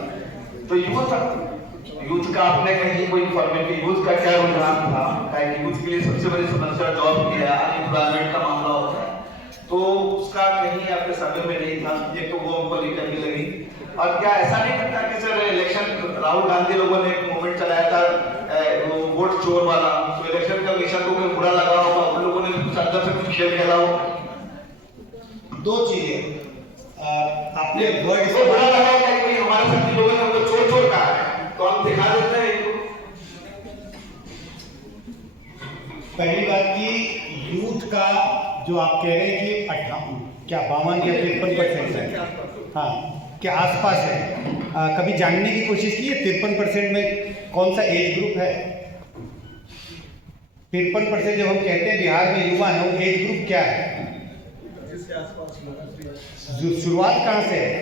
तो यूथ का आपने कहीं कोई इन्फॉर्मेशन कि यूथ का क्या रुझान था? यूथ के लिए सबसे बड़ी समस्या जॉब की है, अनएम्प्लॉयमेंट का मामला होता है, तो उसका कहीं आपके सर्वे में नहीं था, एक तो वो हमको लिखकर भी लगी। और क्या ऐसा नहीं लगता कि सर इलेक्शन राहुल गांधी लोगों ने एक मूवमेंट चलाया था वो वोट चोर वाला, तो इलेक्शन कमीशन को कोई बुरा लगा होगा, उन लोगों ने कुछ अंदर से कुछ खेल खेला हो? दो चीजें आपने वर्ड इसको बुरा लगा होगा कि भाई हमारे साथी लोगों ने हमको चोर चोर कहा है, तो हम दिखा देते हैं इनको। पहली बात की यूथ का जो आप कह रहे हैं कि 52 या 53% है, हाँ के आसपास है। कभी जानने की कोशिश की है 53% में कौन सा एज ग्रुप है? 53% जब हम कहते हैं बिहार में युवा है, वो एज ग्रुप क्या है? जो शुरुआत कहाँ से है?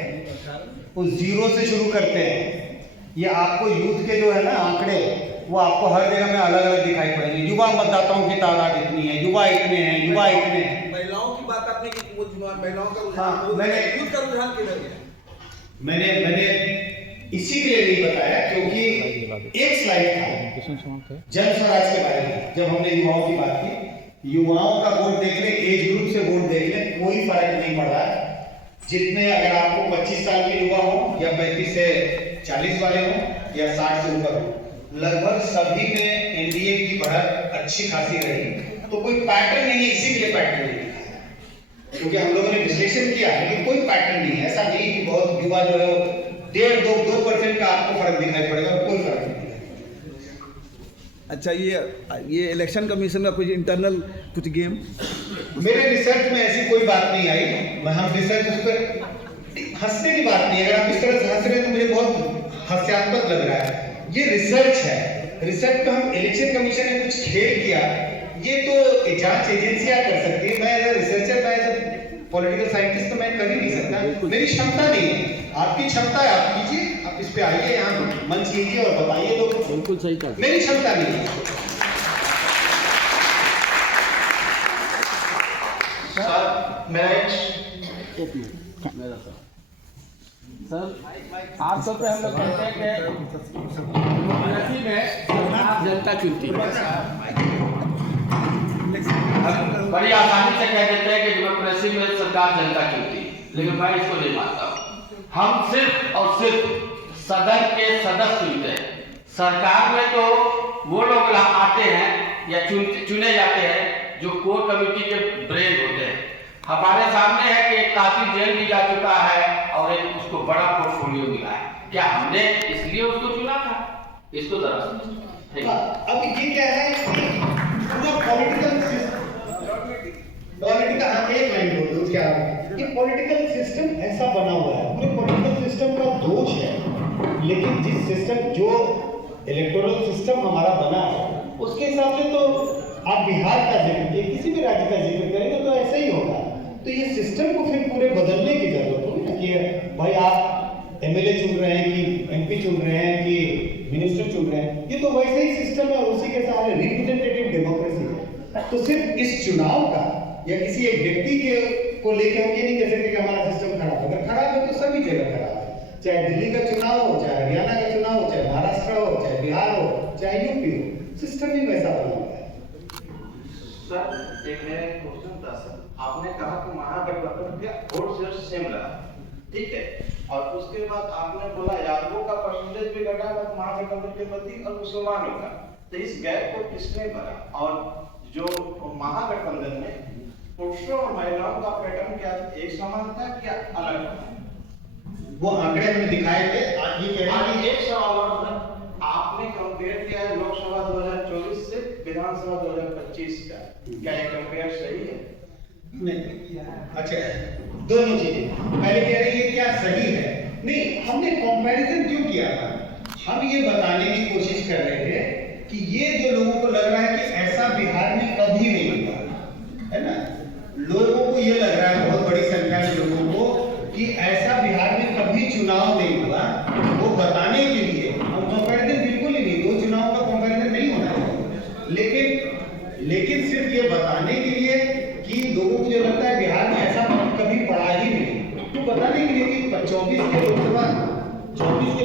उस जीरो से शुरू करते हैं। ये आपको यूथ के जो है ना आंकड़े, वो आपको हर जगह में अलग अलग दिखाई पड़ेंगे। युवा मतदाताओं की तादाद इतनी है, युवा इतने हैं, युवा इतने हैं। महिलाओं की बात आपने की, वो महिलाओं का रुझान, हाँ, वो मैंने यूथ का रुझान किधर गया? मैंने इसी के लिए नहीं बताया क्योंकि एक स्लाइड था जन स्वराज के बारे में, जब हमने युवाओं की बात की। युवाओं का वोट देख ले, एज ग्रुप से वोट देख ले, कोई फर्क नहीं पड़ रहा है। जितने, अगर आपको 25 साल के युवा हो या 35 से 40 वाले हो या 60 से ऊपर हो, लगभग सभी में एनडीए की बढ़त अच्छी खासी रही। तो कोई पैटर्न नहीं है, इसीलिए पैटर्न नहीं है, क्योंकि हम लोगों ने विश्लेषण किया है कि कोई पैटर्न नहीं है। ऐसा नहीं कि बहुत युवा जो है 1.5-2% का आपको फर्क दिखाई पड़ेगा, कोई फर्क नहीं है। अच्छा, ये इलेक्शन कमीशन का कुछ इंटरनल कुछ गेम? मेरे रिसर्च में ऐसी कोई बात नहीं आई। हम रिसर्च उस पर हंसने की बात नहीं है। अगर आप इस तरह से हंस रहे हैं तो मुझे बहुत हास्यास्पद लग रहा है। ये रिसर्च है, रिसर्च पे हम इलेक्शन कमीशन ने कुछ खेल किया, ये तो जांच एजेंसियां कर सकती है। मैं एज अ रिसर्चर, मैं एज अ पॉलिटिकल साइंटिस्ट तो मैं कर ही नहीं सकता, मेरी क्षमता नहीं है। आपकी क्षमता है, आप कीजिए, आप इस पे आइए, यहाँ मंच कीजिए और बताइए लोगों को। बिल्कुल सही कहा। मेरी क्षमता नहीं है। सर मेरा सर आमतौर पे हम लोग कहते हैं कि डेमोक्रेसी में सरकार जनता चुनती है। हम बड़ी आसानी से कह देते हैं कि डेमोक्रेसी में सरकार जनता चुनती है, लेकिन मैं इसको नहीं मानता हूँ। हम सिर्फ और सिर्फ सदन के सदस्य चुनते हैं। सरकार में तो वो लोग आते हैं या चुने जाते हैं जो कोर कमेटी के ब्रेन होते हैं। हमारे सामने है कि एक काफी जेल भी जा चुका है और एक उसको बड़ा पोर्टफोलियो मिला है। क्या हमने इसलिए उसको चुना था? इसको जरा अब ये क्या है कि पूरा पॉलिटिकल एक लाइन बोल दो क्या है? ये पॉलिटिकल सिस्टम ऐसा बना हुआ है, पूरे पॉलिटिकल सिस्टम का दोष है। लेकिन जिस सिस्टम, जो इलेक्टोरल सिस्टम हमारा बना है, उसके हिसाब से तो आप बिहार का जिक्र किए, किसी भी राज्य का जिक्र करेंगे तो ऐसा ही होगा। तो ये सिस्टम को फिर पूरे बदलने की जरूरत होगी ना कि भाई आप एमएलए चुन रहे हैं कि एमपी चुन रहे हैं कि मिनिस्टर चुन रहे हैं, ये तो वैसे ही सिस्टम है, उसी के साथ रिप्रेजेंटेटिव डेमोक्रेसी है। तो सिर्फ इस चुनाव का या किसी एक व्यक्ति के को लेकर हम ये नहीं कह सकते कि हमारा सिस्टम खराब है। अगर खराब है तो सभी जगह खराब है, चाहे दिल्ली का चुनाव हो, चाहे हरियाणा का चुनाव हो, चाहे महाराष्ट्र हो, चाहे बिहार हो, चाहे यूपी हो, सिस्टम ही वैसा बना हुआ है। सर एक मेरा क्वेश्चन था सर, आपने कहा कि महागठबंधन के वोट शेयर सेम रहा, ठीक है, और उसके बाद आपने बोला यादवों का परसेंटेज भी घटा महागठबंधन के प्रति और मुसलमानों का, तो इस गैप को किसने भरा? और जो महागठबंधन में पुरुषों और महिलाओं का पैटर्न क्या एक समान था क्या अलग था? वो आंकड़े हमने दिखाए थे। आज ये कह रहे हैं एक सवाल और था, आपने कंपेयर किया है लोकसभा 2024 से विधानसभा 2025 का, क्या ये कंपेयर सही है? नहीं। अच्छा, दोनों चीजें, पहले कह रहे हैं क्या सही है? नहीं, हमने कंपैरिजन क्यों किया था? हम ये बताने की कोशिश कर रहे थे कि ये जो लोगों को लग रहा है कि ऐसा बिहार में कभी नहीं हुआ है ना, लोगों को ये लग रहा है, बहुत बड़ी संख्या में लोगों को, कि ऐसा बिहार में कभी चुनाव नहीं हुआ, वो बताने के लिए हम कंपैरिजन बिल्कुल ही नहीं, दो चुनाव का कंपैरिजन नहीं होना चाहिए, लेकिन सिर्फ ये बताने के लिए कि लोगों को जो लगता है बिहार में ऐसा कभी पड़ा ही नहीं, तो बताने के लिए कि 24 के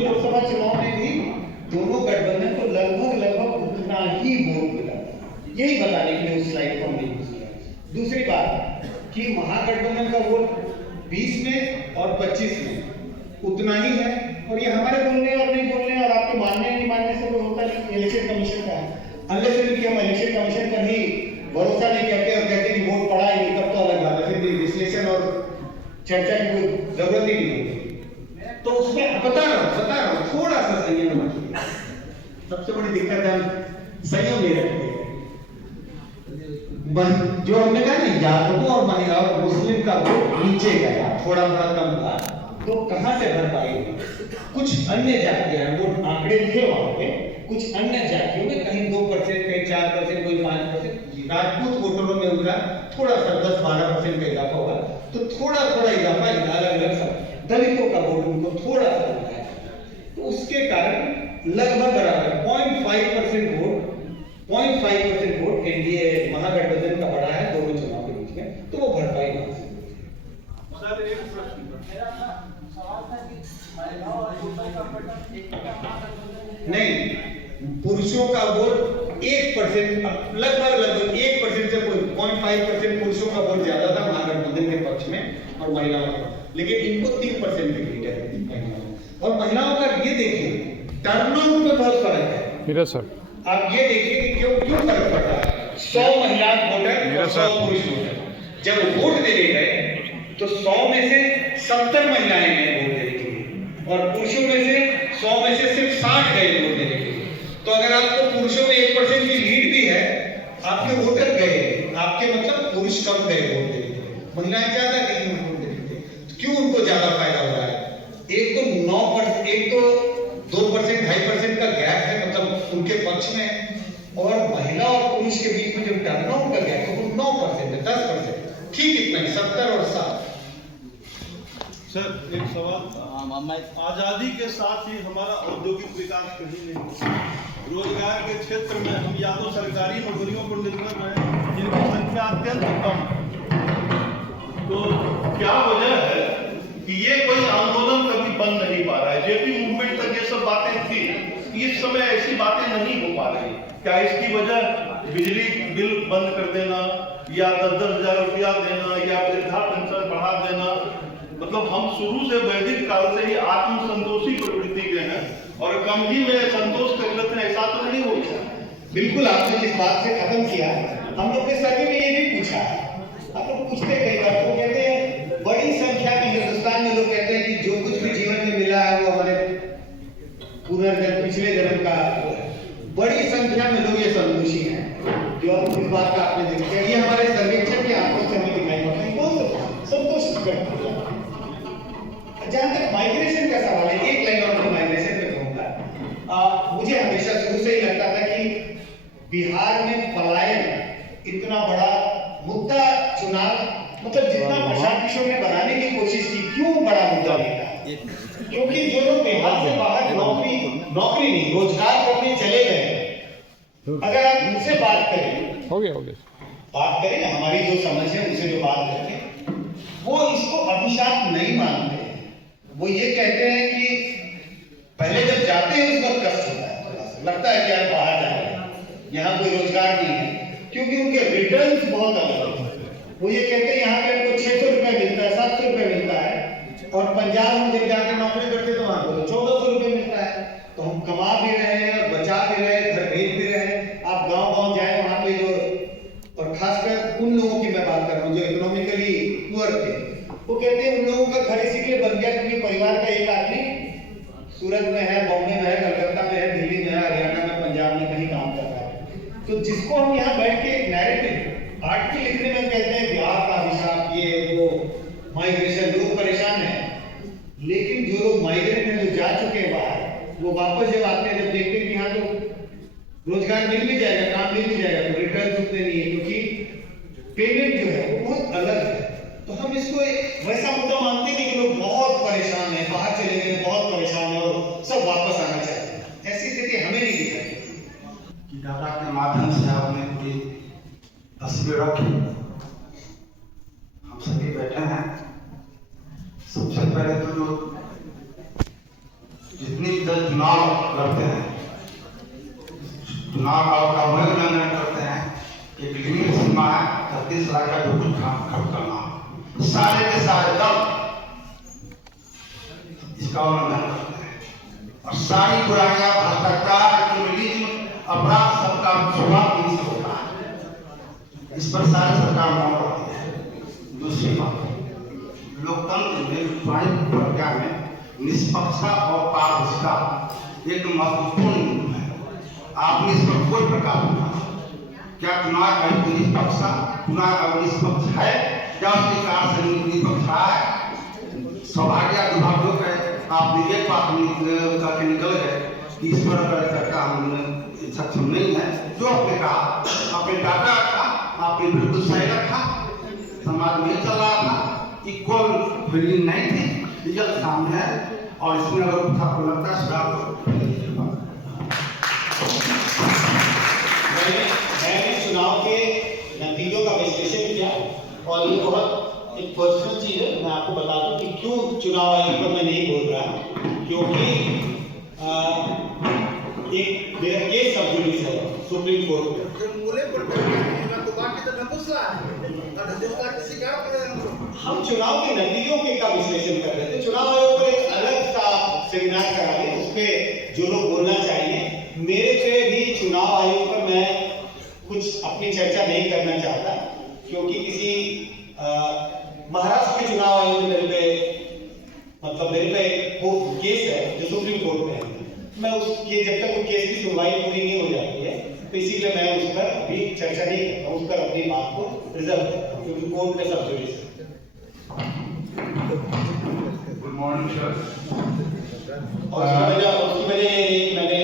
लोकसभा चुनाव में भी दोनों गठबंधन को लगभग उतना ही वोट मिला, यही बताने के लिए उस स्लाइड को हमने यूज किया। दूसरी बात कि महागठबंधन का वोट 20 में और 25 में उतना ही है। और ये हमारे बोलने और नहीं बोलने और आपके मानने नहीं मानने से कोई होता नहीं, इलेक्शन कमीशन का है। अनलेस कि हम इलेक्शन कमीशन पर ही भरोसा नहीं करते और कहते कि वोट पड़ा ही नहीं, तब तो अलग बात है, फिर विश्लेषण और चर्चा की कोई जरूरत ही नहीं होती। तो उसमें बता रहा हूँ थोड़ा सा संयम रखिए। सबसे बड़ी दिक्कत है संयम नहीं रखते। जो हमने कहा ना यादवों और महिलाओं और मुस्लिम का वोट नीचे गया, थोड़ा थोड़ा कम था, तो कहां से भर पाएगी? कुछ अन्य जातियां, वो आंकड़े थे वहां पे, कुछ अन्य जातियों में कहीं 2%, कहीं 4%, कोई 5%, राजपूत वोटरों में उनका थोड़ा सा 10-12% का इजाफा हुआ। तो थोड़ा थोड़ा इजाफा अलग अलग सब दलितों का वोट उनको थोड़ा सा मिला है, तो उसके कारण लगभग बराबर 0.5% वोट एनडीए महागठबंधन का बढ़ा है दोनों चुनाव के बीच में, तो वो भरपाई वहां से। सर एक प्रश्न नहीं, पुरुषों का वोट 1%, लगभग 1% से 0.5% पुरुषों का वोट ज्यादा था महागठबंधन के पक्ष में और महिलाओं का, लेकिन इनको 3% की लीड है महिलाओं। और महिलाओं का ये देखिए टर्नआउट में बहुत फर्क है। मेरा सर आप ये देखिए कि क्यों फर्क पड़ रहा है। 100 महिला वोटर और 100 पुरुष वोटर जब वोट देने गए तो 100 में से 70 महिलाएं गए वोट देने के लिए और पुरुषों में से 100 में से सिर्फ 60 गए वोट देने के लिए। तो अगर आपको पुरुषों में 1% की लीड भी है, आपके वोटर गए, आपके मतलब पुरुष कम गए वोट देने के लिए, महिलाएं ज्यादा गई वोट देने के लिए। तो क्यों उनको ज्यादा फायदा हो रहा है? एक तो 9%, एक तो 2%, 2.5% का गैप है, मतलब उनके पक्ष में, और महिला और पुरुष के बीच में जो टर्नआउट का गैप है वो 9% है, 10%, ठीक इतना ही, 70 और 60। सर एक सवाल, आजादी के साथ ही हमारा औद्योगिक विकास कहीं नहीं हुआ। रोजगार के क्षेत्र में हम या तो सरकारी नौकरियों पर निर्भर हैं जिनकी संख्या अत्यंत कम है। तो क्या वजह है कि ये कोई आंदोलन कभी बन नहीं पा रहा है? जेपी मूवमेंट तक ये सब बातें थी, इस समय ऐसी बातें नहीं हो पा रही। क्या इसकी वजह बिजली बिल बंद कर देना या 10-10 हजार रुपया देना या वृद्धा पेंशन बढ़ा देना? मतलब हम शुरू से वैदिक काल से ही आत्मसंतोषी प्रवृत्ति के हैं और कम ही में संतोष कर लेते हैं, ऐसा तो नहीं हो गया। बिल्कुल, आपने जिस बात से खत्म किया, हम लोग के सर्वे में ये भी पूछा, आप लोग पूछते कई बार, तो कहते हैं बड़ी संख्या में हिंदुस्तान में लोग कहते हैं कि जो कुछ भी जीवन में मिला है वो हमारे पुनर्जन्म पिछले जन्म का है। बड़ी संख्या में लोग ये संतोषी हैं। जो इस बात का आपने जिक्र किया, ये हमारे सर्वेक्षण के आंकड़ों से हमें दिखाई पड़ता है, बहुत संतोष करते हैं। जहां तक माइग्रेशन का सवाल है, एक लाइन और माइग्रेशन पे कहूंगा। मुझे हमेशा शुरू से ही लगता था कि बिहार में पलायन इतना बड़ा मुद्दा चुनाव, मतलब जितना प्रशांत किशोर ने बनाने की कोशिश की, क्यों बड़ा मुद्दा लेगा? क्योंकि जो लोग बिहार से बाहर नौकरी नहीं, रोजगार करने चले गए, अगर आप उनसे बात करें, हो गया बात करें ना, हमारी जो समझ है उनसे जो बात करते, वो इसको अभिशाप नहीं मानते। वो ये कहते हैं कि पहले जब जाते हैं उस वक्त कष्ट होता है, थोड़ा सा लगता है कि यार बाहर जा रहे हैं, यहाँ कोई रोजगार नहीं है, क्योंकि उनके रिटर्न्स बहुत अलग हैं। वो ये कहते हैं यहाँ पे हमको 600 रुपये मिलता है, 700 रुपये मिलता है, और पंजाब में जब जाकर नौकरी करते तो वहां को 1400 रुपये मिलता है। तो हम कमा भी रहे हैं और बचा भी रहे हैं, घर भेज भी रहे हैं। आप गाँव जाए वहां पे जो, और खासकर उन लोगों की मैं बात कर रहा हूँ जो इकोनॉमिकली पुअर थे, वो कहते हैं उन लोगों का घर इसी के लिए बन गया क्योंकि परिवार का एक आदमी सूरत में है, बॉम्बे में है, कलकत्ता में है, दिल्ली में है, हरियाणा में, पंजाब में कहीं काम कर रहा है। तो जिसको हम यहाँ बैठ के नैरेटिव आर्टिकल लिखने में कहते हैं बिहार का अभिशाप, ये वो माइग्रेशन, लोग परेशान हैं, लेकिन जो लोग माइग्रेट हैं, जो जा चुके हैं बाहर, वो वापस जब आते हैं, जब देखते हैं कि यहाँ तो रोजगार मिल भी जाएगा, काम मिल भी जाएगा, तो रिटर्न उतने नहीं है, क्योंकि पेमेंट जो है वो बहुत अलग है। तो हम इसको वैसा मुद्दा मानते नहीं कि लोग बहुत परेशान हैं, बाहर चले गए, बहुत परेशान है और सब वापस आना चाहते हैं। ऐसी स्थिति हमें नहीं दिखाई। डाटा के माध्यम से आपने पूरी तस्वीर रखी, हम सभी बैठे हैं। सबसे पहले तो जितनी जब चुनाव लड़ते हैं, चुनाव का उल्लंघन करते हैं, एक लिमिट सीमा है 36 लाख का जो कुछ काम करना, सारे के सारे दम इसका वर्णन करते हैं। और सारी बुराइयां, भ्रष्टाचार, क्रिमिनलिज्म, अपराध सबका स्वभाव इसी से होता है। इस पर सारी सरकार मौन रहती है। दूसरी बात, लोकतंत्र में स्वायत्त प्रक्रिया में निष्पक्षता और पारदर्शिता एक महत्वपूर्ण मुद्दा है। आपने इस पर कोई प्रकार नहीं, क्या चुनाव आयोग निष्पक्ष निष्पक्ष है, क्या उसके कारण से निष्पक्ष है? सौभाग्य दुर्भाग्य है, आपने एक बात करके निकल गए कि इस पर चर्चा हम सक्षम नहीं है। जो आपने कहा, आपने डाटा रखा, आपने बिल्कुल सही रखा, समाज में चल रहा था कि कोई फीलिंग नहीं थी, रिजल्ट सामने है और इसमें अगर कुछ आपको लगता है सुधार मैंने चुनाव के नतीजों का विश्लेषण किया और ये बहुत एक पर्सनल चीज है। मैं आपको बता दूं कि क्यों चुनाव आयोग पर मैं नहीं बोल रहा, क्योंकि एक मेरा केस सब जुडिस है सुप्रीम कोर्ट में। हम चुनाव के नतीजों के का विश्लेषण कर रहे थे। चुनाव आयोग पर एक अलग सा सेमिनार करा दें, उस पर जो लोग बोलना चाहिए। मेरे पे भी चुनाव आयोग पर मैं कुछ अपनी चर्चा नहीं करना चाहता, क्योंकि किसी महाराष्ट्र के चुनाव आयोग ने मेरे पे वो केस है जो सुप्रीम कोर्ट में है। मैं उस ये जब तक वो केस की सुनवाई पूरी नहीं हो जाती है, तो इसीलिए मैं उस पर अभी चर्चा नहीं करता, उस पर अपनी बात को रिजर्व करता हूँ, क्योंकि कोर्ट में सब जुड़े। Good morning sir. और उसकी वजह मैंने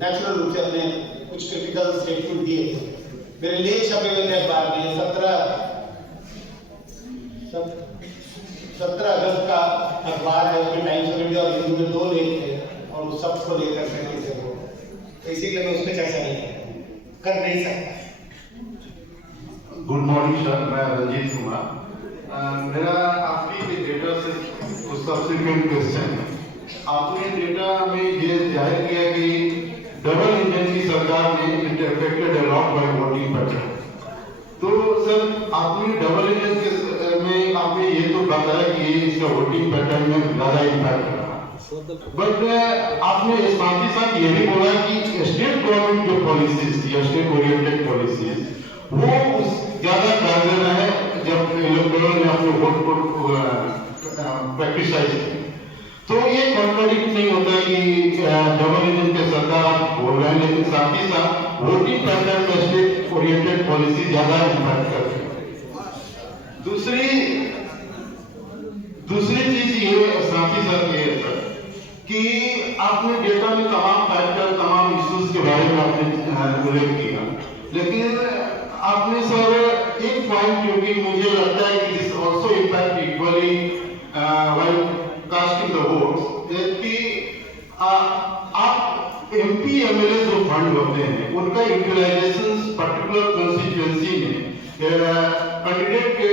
नेचुरल रूप से अपने कुछ क्रिटिकल स्टेटमेंट दिए थे। मेरे लेख छपे हुए थे अखबार में। 17 अगस्त का अखबार है, उसमें टाइम्स ऑफ इंडिया और हिंदू में 2 लेख थे और उस सब को लेकर के वो, तो इसीलिए मैं उस पर चर्चा नहीं कर नहीं सकता। गुड मॉर्निंग सर, मैं रंजीत कुमार। मेरा आपकी डेटा से कुछ सब्सिक्वेंट क्वेश्चन है। आपने डेटा में ये जाहिर किया कि डबल इंजन की सरकार ने इंटरफेक्टेड a lot by voting pattern. तो सर आपने डबल इंजन के में आपने ये तो बताया कि इसका वोटिंग पैटर्न में ज्यादा इम्पैक्ट रहा, बट आपने साथ ही साथ ये भी बोला कि स्टेट गवर्नमेंट जो पॉलिसीज थी, स्टेट ओरिएंटेड पॉलिसीज, वो उस ज्यादा कारगर है जब इलेक्टोरल ने अपने वोट को प्रैक्टिसाइज की। तो ये कॉन्ट्राडिक्ट नहीं होता कि डबल इंजन के सरकार आप बोल रहे हैं, लेकिन साथ ही साथ वोटिंग पैटर्न में स्टेट ओरिएंटेड पॉलिसी ज्यादा इम्पैक्ट करती है। दूसरी चीज ये साथ ही साथ ये है सर कि आपने डेटा में तमाम फैक्टर, तमाम इश्यूज के बारे में आपने उल्लेख किया, लेकिन आपने सर एक पॉइंट जो कि मुझे लगता है कि this also impact equally while casting the votes, कि आप एमपी एमएलए जो फंड होते हैं उनका यूटिलाइजेशन पर्टिकुलर कॉन्स्टिट्यूएंसी में कैंडिडेट के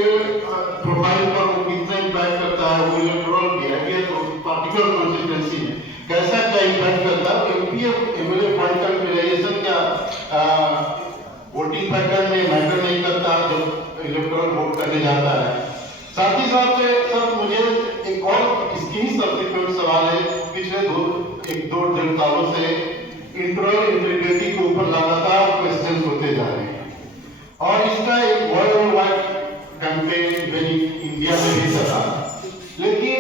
प्रोफाइल पर वो कितना इम्पैक्ट करता है, वो इलेक्टोरल बिहेवियर तो पर्टिकुलर कॉन्स्टिट्यूएंसी में कैसा क्या इम्पैक्ट करता है, एमपी एमएलए फंड का यूटिलाइजेशन क्या वोटिंग पैटर्न में मैटर नहीं करता जब इलेक्टोरल वोट करने जाता है। साथ ही साथ सर मुझे एक और इसकी ही सब्सिक्वेंट सवाल है, पिछले 2-3 सालों से इंटरनल इंटीग्रिटी के ऊपर लगातार क्वेश्चन होते जा रहे हैं और इसका एक वर्ल्ड वाइड कैंपेन इंडिया में भी चला, लेकिन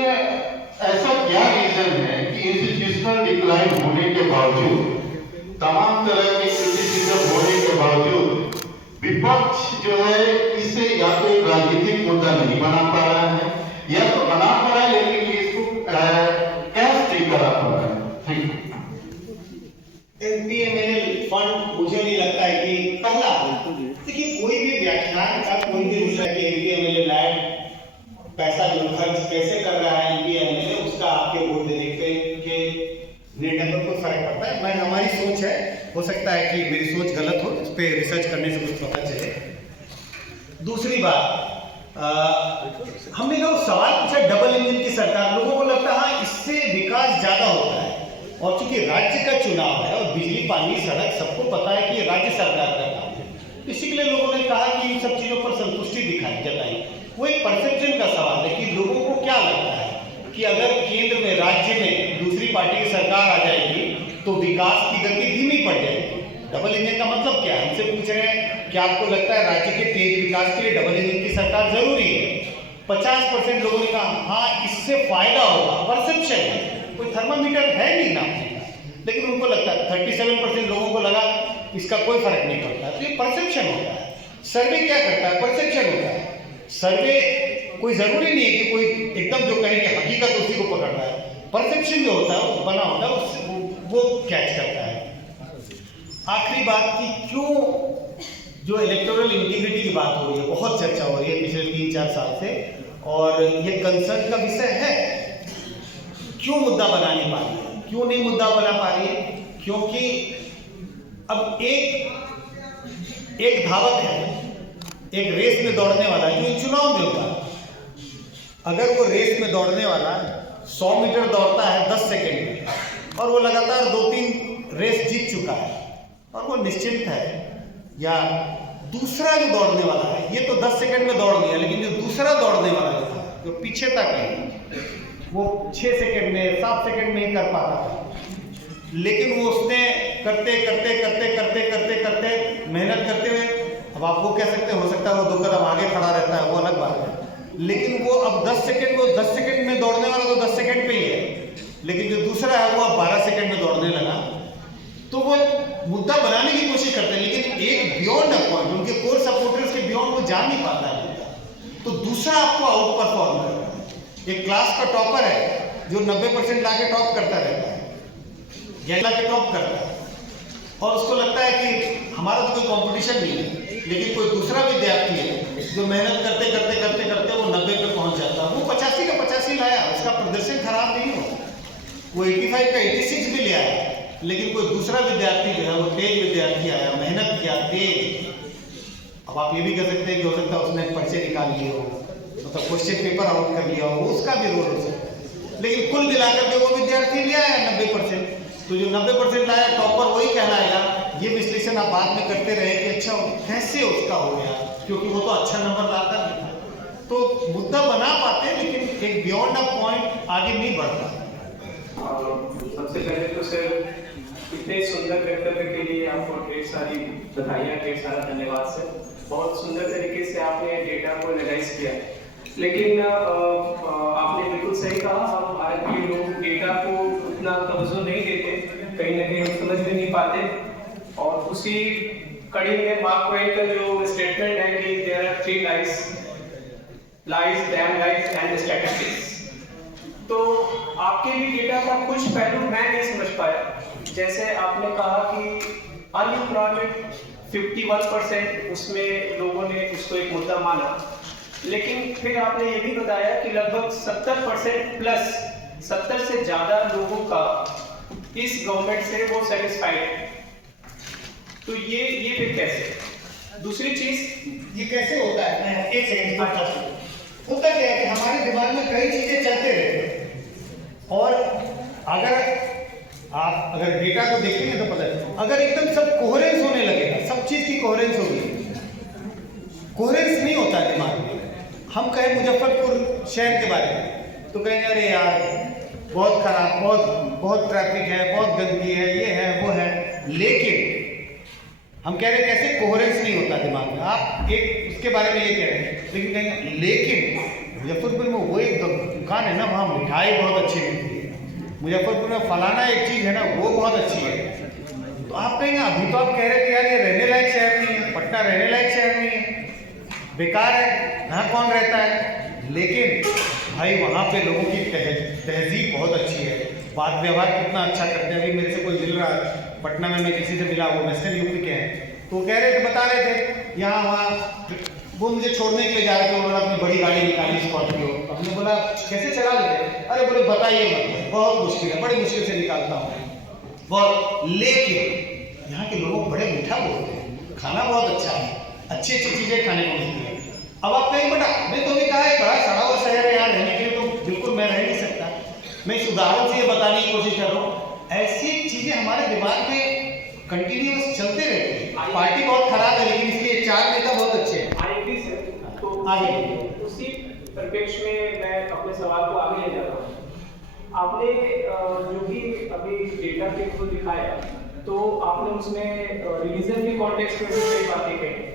ऐसा क्या रीजन है कि इंस्टीट्यूशनल डिक्लाइन होने के बावजूद, तमाम तरह के क्रिटिसिज्म होने के बावजूद विपक्ष जो है इसे या तो एक राजनीतिक मुद्दा नहीं बना पा रहा है या तो बना पा रहा है लेकिन इसको कैश नहीं करा पा रहा है। Thank you. एमपीएमएल फंड मुझे नहीं लगता है कि पहला, देखिए कोई भी व्याख्यान का कोई भी विषय के एमपीएमएल लैंड पैसा जो खर्च कैसे कर रहा है एमपीएमएल, उसका आपके वोट देने के निर्णय पर कोई फर्क पड़ता है। मैं हमारी सोच है, हो सकता है कि मेरी सोच गलत हो, उस पर रिसर्च करने से कुछ पता चले। दूसरी बात, हमने जो सवाल पूछा डबल इंजन की सरकार, लोगों को लगता है हाँ इससे विकास ज्यादा होता है, और चूंकि राज्य का चुनाव है और बिजली पानी सड़क सबको पता है कि ये राज्य सरकार का काम है, इसी के लिए लोगों ने कहा कि इन सब चीजों पर संतुष्टि दिखाई जताई। वो एक परसेप्शन का सवाल है कि लोगों को क्या लगता है कि अगर केंद्र पार्टी की सरकार आ जाएगी तो विकास की गति धीमी पड़ जाएगी। डबल इंजन का मतलब क्या है? हमसे पूछ रहे हैं कि आपको लगता है राज्य के तेज विकास के लिए डबल इंजन की सरकार जरूरी है? 50% लोगों ने कहा हाँ इससे फायदा होगा। परसेप्शन है, कोई थर्मामीटर है नहीं ना, लेकिन उनको लगता है 37% लोगों को लगा इसका कोई फर्क नहीं पड़ता। तो ये परसेप्शन होता है। सर्वे क्या करता है? परसेप्शन होता है। सर्वे कोई जरूरी नहीं है कि कोई एकदम जो कहे कि हकीकत उसी को पकड़ रहा है। परसेप्शन जो होता है वो बना होता है, उससे वो कैच करता है। आखिरी बात कि क्यों जो इलेक्टोरल इंटीग्रिटी की बात हो रही है, बहुत चर्चा हो रही है पिछले 3-4 साल से, और ये कंसर्न का विषय है। क्यों मुद्दा बना नहीं पा रही है? क्यों नहीं मुद्दा बना पा रही है? क्योंकि अब एक धावक है, एक रेस में दौड़ने वाला है, जो चुनाव में होता है। अगर वो रेस में दौड़ने वाला 100 मीटर दौड़ता है 10 सेकेंड में और वो लगातार 2-3 रेस जीत चुका है और वो निश्चिंत है, या दूसरा जो दौड़ने वाला है, ये तो 10 सेकेंड में दौड़ लिया, लेकिन जो दूसरा दौड़ने वाला था जो पीछे तक है वो 6 सेकेंड में 7 सेकेंड में ही कर पाता था, लेकिन वो उसने करते मेहनत करते हुए, अब आप वो कह सकते हैं हो सकता है वो 2 कदम आगे खड़ा रहता है, वो अलग बात है, लेकिन वो अब 10 सेकेंड में दौड़ने वाला तो 10 सेकेंड पे ही है, लेकिन जो दूसरा है वो अब 12 सेकेंड में दौड़ने लगा। तो वो मुद्दा बनाने की कोशिश करते हैं, लेकिन एक बियॉन्ड अ पॉइंट, उनके कोर सपोर्टर्स के बियॉन्ड वो जा नहीं पाता है, तो दूसरा आपको आउट परफॉर्म कर रहा है। एक क्लास का टॉपर है जो 90% लाके टॉप करता रहता है, या लाके टॉप करता है, और उसको लगता है कि हमारा तो कोई कंपटीशन नहीं है, लेकिन कोई दूसरा विद्यार्थी है जो मेहनत करते वो 90 पे पहुंच जाता है। वो 85 का 85 लाया, उसका प्रदर्शन खराब नहीं हुआ, वो 85 का 86 भी ले आया, लेकिन कोई दूसरा विद्यार्थी जो है वो तेज विद्यार्थी आया, मेहनत किया, तेज। अब आप ये भी कह सकते हैं कि हो सकता है उसने पर्चे निकाल लिए हो, मतलब क्वेश्चन पेपर आउट कर लिया हो, उसका भी रोल हो सकता है, लेकिन कुल मिलाकर के वो विद्यार्थी ले आया 90%। तो जो 90% लाया टॉपर वही कहलाएगा। ये विश्लेषण आप बाद में करते रहे कि अच्छा कैसे उसका हो गया, क्योंकि वो तो अच्छा नंबर लाता नहीं था। तो मुद्दा बना पाते हैं, लेकिन एक बियॉन्ड अ पॉइंट आगे नहीं बढ़ता। सबसे पहले तो सर इतने सुंदर वक्तव्य के लिए आपको ढेर सारी बधाइयाँ, ढेर सारा धन्यवाद सर। बहुत सुंदर तरीके से आपने डेटा को एनालाइज किया, लेकिन आपने बिल्कुल सही कहा, हम भारतीय लोग डेटा को उतना तवज्जो नहीं देते, कहीं ना कहीं हम समझ भी नहीं पाते, और उसी कड़ी में मार्क ट्वेन का जो स्टेटमेंट है कि there are 3 lies, damn lies and statistics. तो आपके भी डेटा का कुछ पहलू मैं नहीं समझ पाया, जैसे आपने कहा कि अनएम्प्लॉयमेंट 51%, उसमें लोगों ने उसको एक मुद्दा माना, लेकिन फिर आपने ये भी बताया कि लगभग 70% प्लस 70 से ज़्यादा लोगों का इस गवर्नमेंट से वो सेटिस्फाइड है। तो ये फिर कैसे? दूसरी चीज ये कैसे होता है? मैं एक सेकंड होता क्या है कि हमारे दिमाग में कई चीजें चलते रहते हैं, और अगर डेटा को देखेंगे तो पता है, अगर एकदम सब कोहेरेंस होने लगेगा, सब चीज की कोहेरेंस होगी, कोहेरेंस नहीं होता है दिमाग में। हम कहें मुजफ्फरपुर शहर के बारे में तो कहेंगे अरे यार बहुत खराब, बहुत ट्रैफिक है, बहुत गंदगी है, ये है वो है, लेकिन हम कह रहे हैं कैसे कोहेरेंस नहीं होता दिमाग में। आप एक उसके बारे में ये कह रहे हैं, लेकिन कहेंगे लेकिन मुजफ्फरपुर में वो एक दुकान है ना, वहाँ मिठाई बहुत अच्छी मिलती है, मुजफ्फरपुर में फलाना एक चीज़ है ना वो बहुत अच्छी है। तो आप कहेंगे अभी तो आप कह रहे थे यार ये रहने लायक शहर नहीं है, पटना रहने लायक शहर नहीं है, बेकार है, यहाँ कौन रहता है। लेकिन भाई वहाँ पे लोगों की तहजीब बहुत अच्छी है, बात व्यवहार कितना अच्छा करते हैं। अभी मेरे से कोई मिल रहा है पटना में, मैं किसी से मिला, वो वेस्टर्न यूपी के हैं, तो कह रहे थे, बता रहे थे यहाँ वहाँ, वो मुझे छोड़ने के लिए जा रहे थे, उन्होंने अपनी बड़ी गाड़ी निकाली स्कॉर्पियो। हमने बोला कैसे चला लेते? अरे बोले बताइए मत, बहुत मुश्किल है, बड़ी मुश्किल से निकालता हूँ बहुत। लेकिन यहाँ के लोग बड़े मीठा बोलते हैं, खाना बहुत अच्छा है, अच्छी अच्छी चीज़ें खाने को मिलती है। अब आप कहें बेटा हमने तो भी कहा है बड़ा सड़ा हुआ शहर है, यहाँ रहने के लिए तो बिल्कुल मैं रह नहीं सकता। मैं इस उदाहरण से ये बताने की कोशिश कर रहा हूँ, ऐसी चीज़ें हमारे दिमाग में कंटिन्यूअस चलते रहते हैं। पार्टी बहुत खराब है, लेकिन इसके 4 नेता बहुत अच्छे हैं। तो आगे उसी परिप्रेक्ष्य में मैं अपने सवाल को आगे ले जा रहा हूँ आपने जो भी अभी डेटा के थ्रू दिखाया, तो आपने उसमें रिलीजन के कॉन्टेक्स्ट में भी कई बातें कही।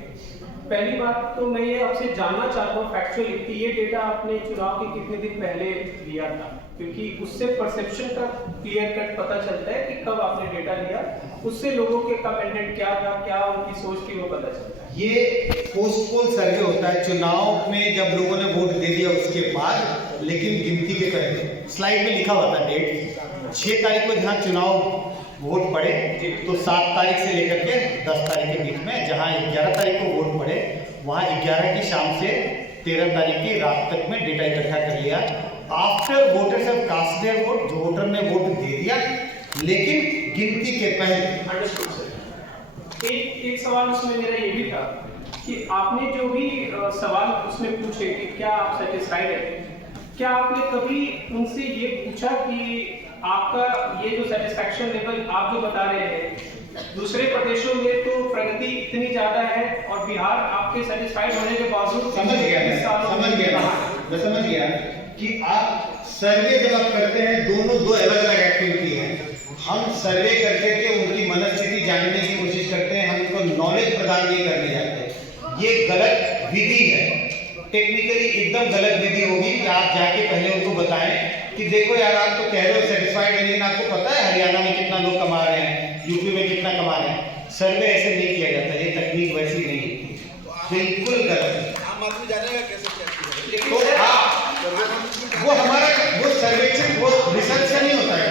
पहली बात तो मैं ये आपसे जानना चाहता हूँ फैक्चुअली कि ये डेटा आपने चुनाव के कितने दिन पहले लिया था, क्योंकि उससे परसेप्शन का क्लियर कट पता चलता है कि कब आपने डेटा लिया, उससे लोगों के कमेंटेड क्या था, क्या उनकी सोच थी, वो पता चलता है। ये पोस्ट पोल सर्वे होता है चुनाव में जब लोगों ने वोट दे दिया उसके बाद, लेकिन गिनती के पहले। स्लाइड में लिखा हुआ था डेट 6 तारीख को जहाँ चुनाव वोट पड़े, तो 7 तारीख से लेकर के 10 तारीख के बीच में, जहाँ 11 तारीख को वोट पड़े वहाँ 11 की शाम से 13 तारीख की रात तक में डेटा इकट्ठा कर लिया। After voters have cast their vote, जो वोटर ने वोट दे दिया, लेकिन गिनती के पहले। एक सवाल उसमें मेरा ये भी था कि आपने जो भी सवाल उसमें पूछे कि क्या आप सेटिस्फाइड है, क्या आपने कभी उनसे ये पूछा कि आपका ये जो सेटिस्फैक्शन लेवल आप जो बता रहे हैं, दूसरे प्रदेशों में तो प्रगति इतनी ज्यादा है और बिहार आपके सेटिस्फाइड होने के बावजूद समझ गया कि आप सर्वे जब आप करते हैं, दोनों दो अलग अलग एक्टिविटी है। हम सर्वे करके के उनकी मनस्थिति जानने की कोशिश करते हैं, हम उनको नॉलेज प्रदान नहीं करने जाते। ये गलत विधि है, टेक्निकली एकदम गलत विधि होगी कि आप जाके पहले उनको बताएं कि देखो यार, आप तो कह रहे हो सेटिस्फाइड है, लेकिन आपको पता है हरियाणा में कितना लोग कमा रहे हैं, यूपी में कितना कमा रहे हैं। सर्वे ऐसे नहीं किया जाता, ये तकनीक वैसी नहीं है, बिल्कुल गलत। आम आदमी जानेगा कैसे वो हमारा वो सर्वेक्षण, वो रिसर्च से नहीं होता है,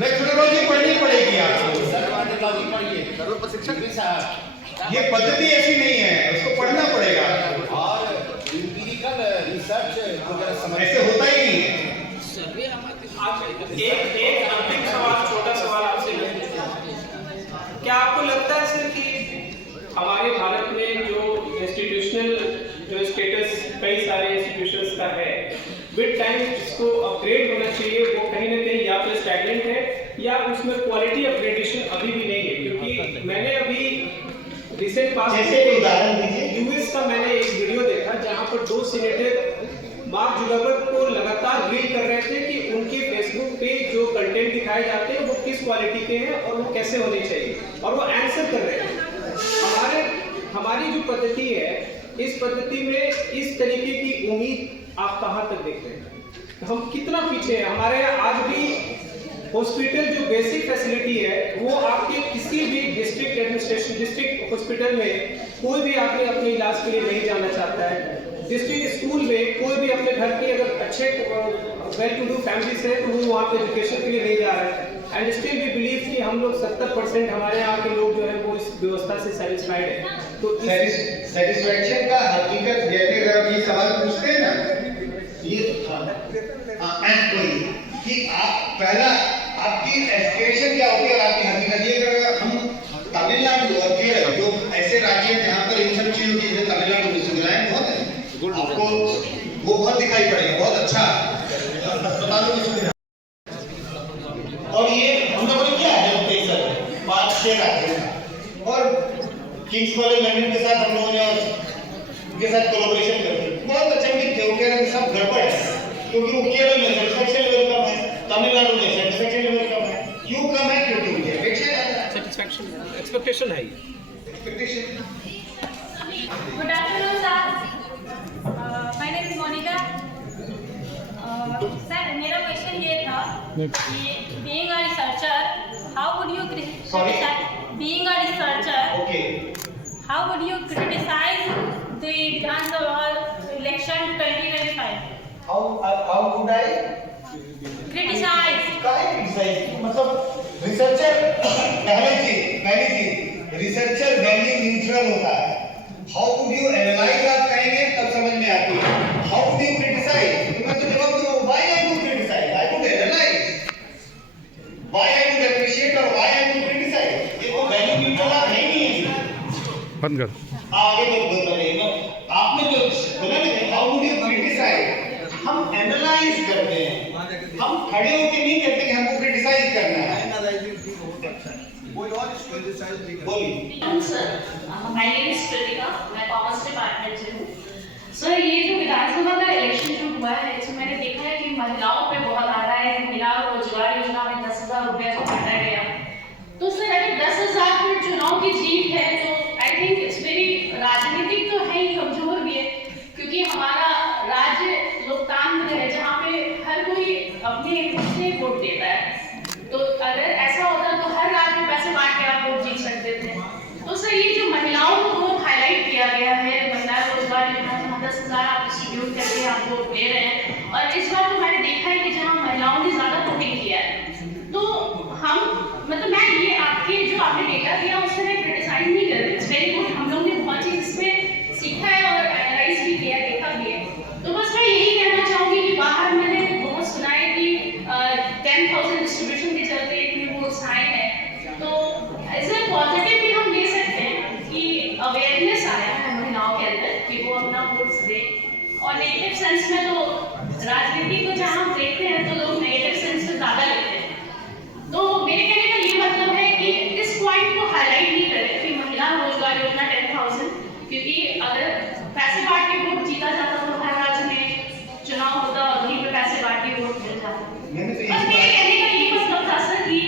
मेथोडोलॉजी पढ़नी पड़ेगी आपको, सर्वे प्रशिक्षण भी साहब, ये पद्धति ऐसी नहीं है, उसको पढ़ना पड़ेगा और एम्पिरिकल रिसर्च ऐसे होता ही नहीं है। एक अंतिम सवाल, छोटा सवाल आपसे मैं पूछूं, क्या आपको लगता है सर कि हमारे भारत में जो इंस्टीट्यूशनल जो स्टेटस कई सारे इंस्टीट्यूशंस का है, विद टाइम इसको अपग्रेड होना चाहिए, वो कहीं ना कहीं या तो स्टैगनेंट है या उसमें क्वालिटी अपग्रेडेशन अभी भी नहीं है? क्योंकि मैंने अभी रिसेंट पास यूएस का मैंने एक वीडियो देखा जहां पर 2 सीनेटर मार्क जुकरबर्ग को लगातार ग्रिल कर रहे थे कि उनके फेसबुक पे जो कंटेंट दिखाए जाते हैं वो किस क्वालिटी के हैं और वो कैसे होने चाहिए, और वो आंसर कर रहे हैं। हमारी जो पद्धति है, इस पद्धति में इस तरीके की उम्मीद आप कहां तक देख रहे हैं? हम कितना पीछे हैं? हमारे यहाँ आज भी हॉस्पिटल जो बेसिक फैसिलिटी है वो आपके किसी भी डिस्ट्रिक्ट एडमिनिस्ट्रेशन डिस्ट्रिक्ट हॉस्पिटल में कोई भी आदमी अपने इलाज के लिए नहीं जाना चाहता है। डिस्ट्रिक्ट स्कूल में कोई भी अपने घर की अगर अच्छे वेल टू डू फैमिलीज है तो वो वहाँ पे एजुकेशन के लिए नहीं जा रहे हैं। एंड स्टिल वी बिलीव कि हम लोग 70% हमारे यहाँ के लोग जो है वो इस व्यवस्था से सेटिस्फाइड है। तो सेटिस्फैक्शन का हकीकत जैसे अगर आप ये सवाल पूछते हैं ना, ये कि आप पहला आपकी एस्पिरेशन क्या होती है और आपकी हकीकत ये, अगर हम तमिलनाडु और केरल जो ऐसे राज्य हैं जहाँ पर इन सब चीजों की, जैसे तमिलनाडु में सुविधाएं बहुत है, आपको वो बहुत दिखाई पड़ेगा, बहुत अच्छा अस्पतालों की सुविधा। और ये हम लोगों ने किया है 5-6 राज्य और किंग्स कॉलेज लंदन के साथ हम लोगों ने उनके साथ कोलैबोरेशन करके बहुत अच्छे मिल थे। वो कह रहे सब गड़बड़ है क्योंकि वो केरल में सेटिस्फैक्शन लेवल कम है, तमिलनाडु में सेटिस्फैक्शन लेवल कम है। क्यों कम है? क्योंकि उनकी अपेक्षा ज्यादा है, सेटिस्फैक्शन एक्सपेक्टेशन है, expectation. Good afternoon sir, my name is Monika. Sir मेरा क्वेश्चन ये था कि being a researcher how would you being a researcher okay how would you criticise the Vidhan Sabha election 2025? How would I criticise? मतलब रिसर्चर पहली चीज रिसर्चर वैल्यू न्यूट्रल होता है। हाउ वुड यू एनालाइज आप कहेंगे तब समझ में आती है। हाउ वुड यू क्रिटिसाइज, तो मैं तो जवाब दूंगा why I would criticise, I would analyse, why I would appreciate और व्हाई आई वुड क्रिटिसाइज। ये तो वैल्यू न्यूट्रल आप है नहीं है। बंद कर आगे बताइए आपने जो बोला ना हाउ वुड यू क्रिटिसाइज, हम एनालाइज करते हैं, हम खड़े होकर नहीं कहते कि हमको क्रिटिसाइज करना है। बोलिए sir, my name is Kritika, मैं कॉमर्स डिपार्टमेंट से हूँ। सर ये जो विधानसभा का इलेक्शन जो हुआ है इसमें मैंने देखा है कि महिलाओं पे बहुत महिलाओं की जीत है, तो आई थिंक इट्स वेरी राजनीतिक तो है ही, कमजोर भी है, क्योंकि हमारा राज्य लोकतंत्र है जहाँ पे हर कोई अपने से वोट देता है। तो अगर ऐसा होता तो हर राज्य में पैसे बांट के आप वोट जीत सकते थे। तो सर ये जो महिलाओं को बहुत हाईलाइट किया गया है, महिला रोजगार योजना जहाँ 10,000 आप डिस्ट्रीब्यूट करके आप वोट दे रहे हैं, और इस बार तो मैंने देखा है कि जहाँ महिलाओं ने ज़्यादा वोटिंग किया है। तो हम मतलब मैं ये आपके जो आपने डेटा दिया उससे मैं क्रिटिसाइज नहीं कर रही, इट्स वेरी गुड, हम लोग ने बहुत चीज़ इसमें सीखा है और एनालाइज भी किया, देखा भी है। तो बस मैं यही कहना चाहूँगी कि बाहर मैंने बहुत सुना है कि 10,000 डिस्ट्रीब्यूशन के चलते इतने वोट्स आए हैं, तो एज ए पॉजिटिव भी हम ले सकते हैं कि अवेयरनेस आया है महिलाओं के अंदर कि वो अपना वोट्स दे। और नेगेटिव सेंस में तो राजनीति को जहाँ हम देखते हैं तो लोग नेगेटिव सेंस में ज़्यादा लेते हैं। तो मेरे कहने का ये मतलब है कि इस पॉइंट को हाईलाइट नहीं करें कि महिला रोजगार योजना 10,000, क्योंकि अगर पैसे बांट के वोट जीता जाता तो हर राज्य में चुनाव होता और वहीं पे पैसे बांट के वोट मिल जाता। बस मेरे कहने का ये मतलब था सर कि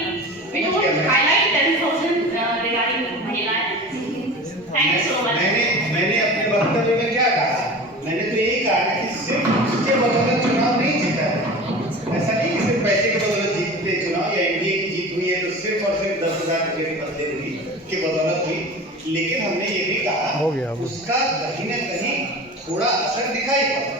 वी डोंट हाईलाइट 10,000 रिगार्डिंग महिलाएं। Thank you so much. मैंने अपने वक्तव्य में क्या कहा? मैंने तो यही कहा कि सिर्फ उसके बदौलत चुनाव नहीं जीता है। ऐसा नहीं कि सिर्फ पैसे के बदौलत जीतते चुनाव या एनडीए की जीत हुई है तो सिर्फ और सिर्फ 10,000 रुपये की फसलें की बदौलत हुई। लेकिन हमने ये भी कहा उसका कहीं न कहीं थोड़ा असर दिखाई पड़ा।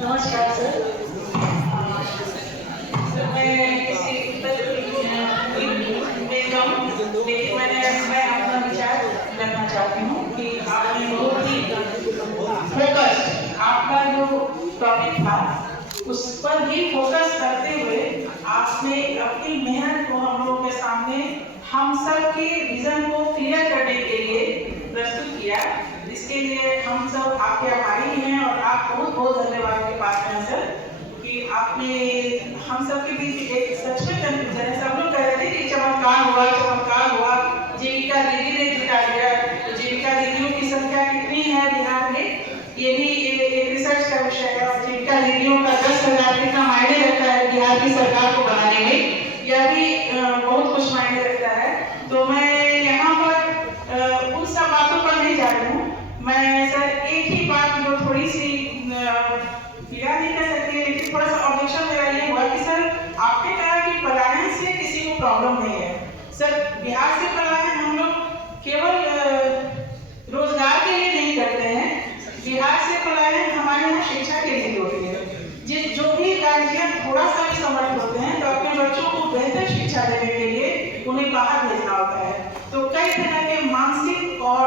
नमस्कार सर। मैं किसी लेकिन मैं अपना विचार करना चाहती हूँ कि आपने बहुत ही फोकस्ड, आपका जो टॉपिक था उस पर ही फोकस करते हुए आपने अपनी मेहनत को हम लोगों के सामने हम सब के विजन को क्लियर करने के लिए प्रस्तुत किया। इसके लिए हम सब आपके आभारी हैं और आप बहुत बहुत धन्यवाद के पात्र हैं सर कि आपने हम सब के बीच एक सच में कन्फ्यूजन है। सब लोग कह रहे थे कि चमत्कार हुआ, जीविका दीदी ने जिता दिया। तो जीविका दीदियों की संख्या कितनी है बिहार में, ये भी एक रिसर्च का विषय है। और जीविका दीदियों का 10,000 कितना मायने रखता है बिहार की सरकार को बनाने में, यह भी बहुत कुछ मायने रखता है। तो मैं यहाँ पर उन सब बातों पर नहीं जा रही हूँ। मैं सर एक ही बात जो थोड़ी सी पीड़ा नहीं कर सकती है, लेकिन थोड़ा सा ऑब्जेक्शन मेरा ये हुआ कि सर आपने कहा कि पलायन से किसी को प्रॉब्लम नहीं है। सर बिहार से पलायन हम लोग केवल रोजगार के लिए नहीं करते हैं, बिहार से पलायन हमारे यहाँ शिक्षा के लिए होती है। जो भी गार्जियन थोड़ा सा भी समर्थ होते हैं तो अपने बच्चों को बेहतर शिक्षा देने के लिए उन्हें बाहर भेजना होता है। तो कई तरह के मानसिक और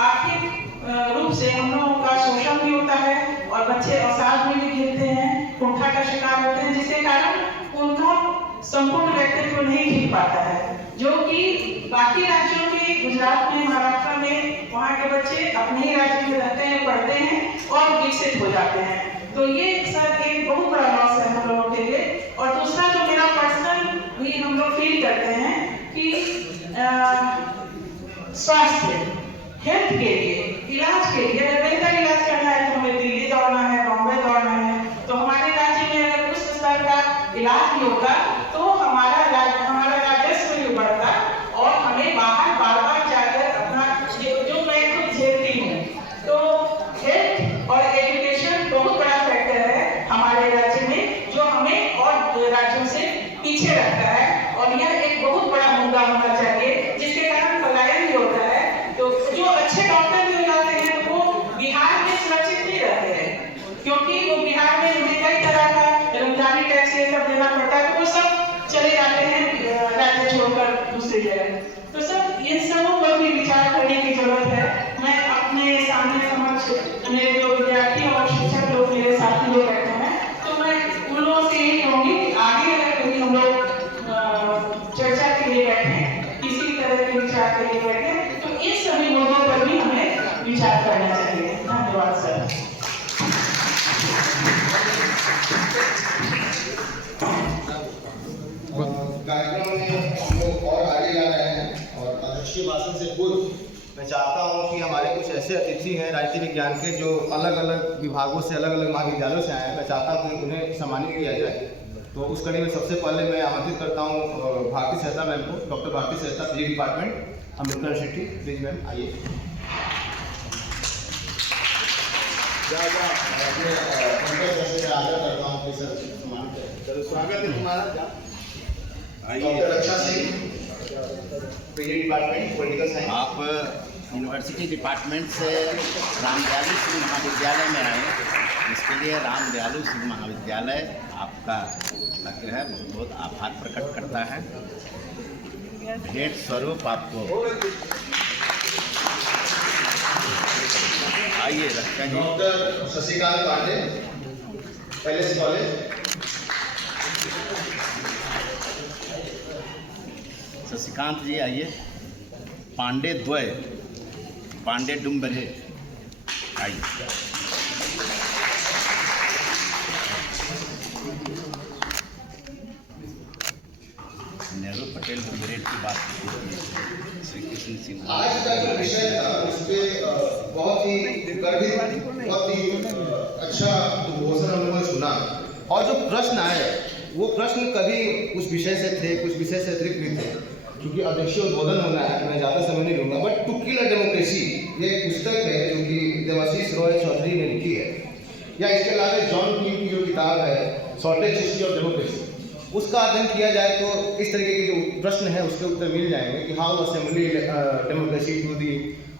आर्थिक रूप से हम लोगों का शोषण भी होता है और बच्चे अवसाद में भी गिरते हैं, कुंठा का शिकार होते हैं, जिसके कारण उनका संपूर्ण व्यक्तित्व नहीं खिल पाता है। जो कि बाकी राज्यों में, गुजरात में, महाराष्ट्र में, वहाँ के बच्चे अपने ही राज्य में रहते हैं, पढ़ते हैं और विकसित हो जाते हैं। तो ये सर एक बहुत बड़ा लॉस है हम लोगों के लिए। और दूसरा जो मेरा पर्सनल भी हम लोग फील करते हैं कि स्वास्थ्य, हेल्थ के लिए, इलाज के लिए अगर बेहतर इलाज करना है तो हमें दिल्ली दौड़ना है, बॉम्बे दौड़ना है। तो हमारे राज्य में अगर उस स्तर का इलाज भी होगा तो हमारा राजस्व भी बढ़ता और हमें बाहर बार बार जाकर अपना जो मैं खुद झेलती हूँ। तो हेल्थ और एजुकेशन बहुत बड़ा फैक्टर है हमारे राज्य में जो हमें और राज्यों से पीछे रखता है, और यह एक बहुत बड़ा मुद्दा होना चाहिए जिसके कारण पलायन भी होता है। तो जो अच्छे डॉक्टर भी हो जाते हैं वो बिहार में सुरक्षित नहीं रहते हैं, क्योंकि वो बिहार में उन्हें कई तरह का रमजानी टैक्स ये सब देना पड़ता है, तो वो सब चले जाते हैं राज्य छोड़कर दूसरी जगह। तो सब इन सबों पर भी विचार करने की जरूरत है। मैं अपने सामने समक्ष मेरे जो विद्यार्थी और शिक्षक लोग, मेरे साथी लोग बैठे हैं, तो मैं उन लोगों से यही कहूँगी कि आगे अगर कभी हम लोग चर्चा के लिए बैठे, किसी तरह के विचार के लिए बैठे, तो इन सभी मुद्दों पर भी हमें विचार करना चाहिए। धन्यवाद सर। कार्यक्रम में हम लोग और आगे जा रहे हैं और अध्यक्ष के भाषण से पूर्व मैं चाहता हूँ कि हमारे कुछ ऐसे अतिथि हैं राजनीति विज्ञान के जो अलग अलग विभागों से अलग अलग महाविद्यालयों से आए हैं। मैं चाहता हूँ कि उन्हें सम्मानित किया जाए। तो उस कड़ी में सबसे पहले मैं आमंत्रित करता हूँ भारती सहायता मैम को, डॉक्टर भारती सहायता, physics department, Ambedkar university. Please ma'am आइए। आग्रह करता हूँ कि सर सम्मानित स्वागत है तुम्हारा। डॉक्टर अच्छा Singh, physics department, political science. आप यूनिवर्सिटी डिपार्टमेंट से रामदयालु सिंह महाविद्यालय में आए, इसके लिए रामदयालु सिंह महाविद्यालय आपका लक्ष्य है, बहुत आभार प्रकट करता है। भेंट स्वरूप आपको आइए रखा जी। Doctor Shashikant Pandey, palace college. Shashikant ji आइए। पांडे द्वय, पांडे डुम्बरे आइए। नेहरू पटेल डुम्बरे की बात श्री कृष्ण सिंह। आज का जो विषय था उस पर बहुत ही गर्भित, बहुत ही अच्छा उद्बोधन हम लोगों ने सुना। और जो प्रश्न आए वो प्रश्न कभी उस विषय से थे, कुछ विषय से अतिरिक्त भी थे। क्योंकि अध्यक्षीय उद्बोधन होना है, मैं ज़्यादा समय नहीं लूँगा। But to kill a democracy, ये एक पुस्तक है जो कि देवाशीष रॉय चौधरी ने लिखी है, या इसके अलावा जॉन क्यून की जो किताब है शॉर्टेज हिस्ट्री ऑफ डेमोक्रेसी, उसका अध्ययन किया जाए तो इस तरीके के जो प्रश्न है उसके उत्तर मिल जाएंगे कि how assembly democracy to the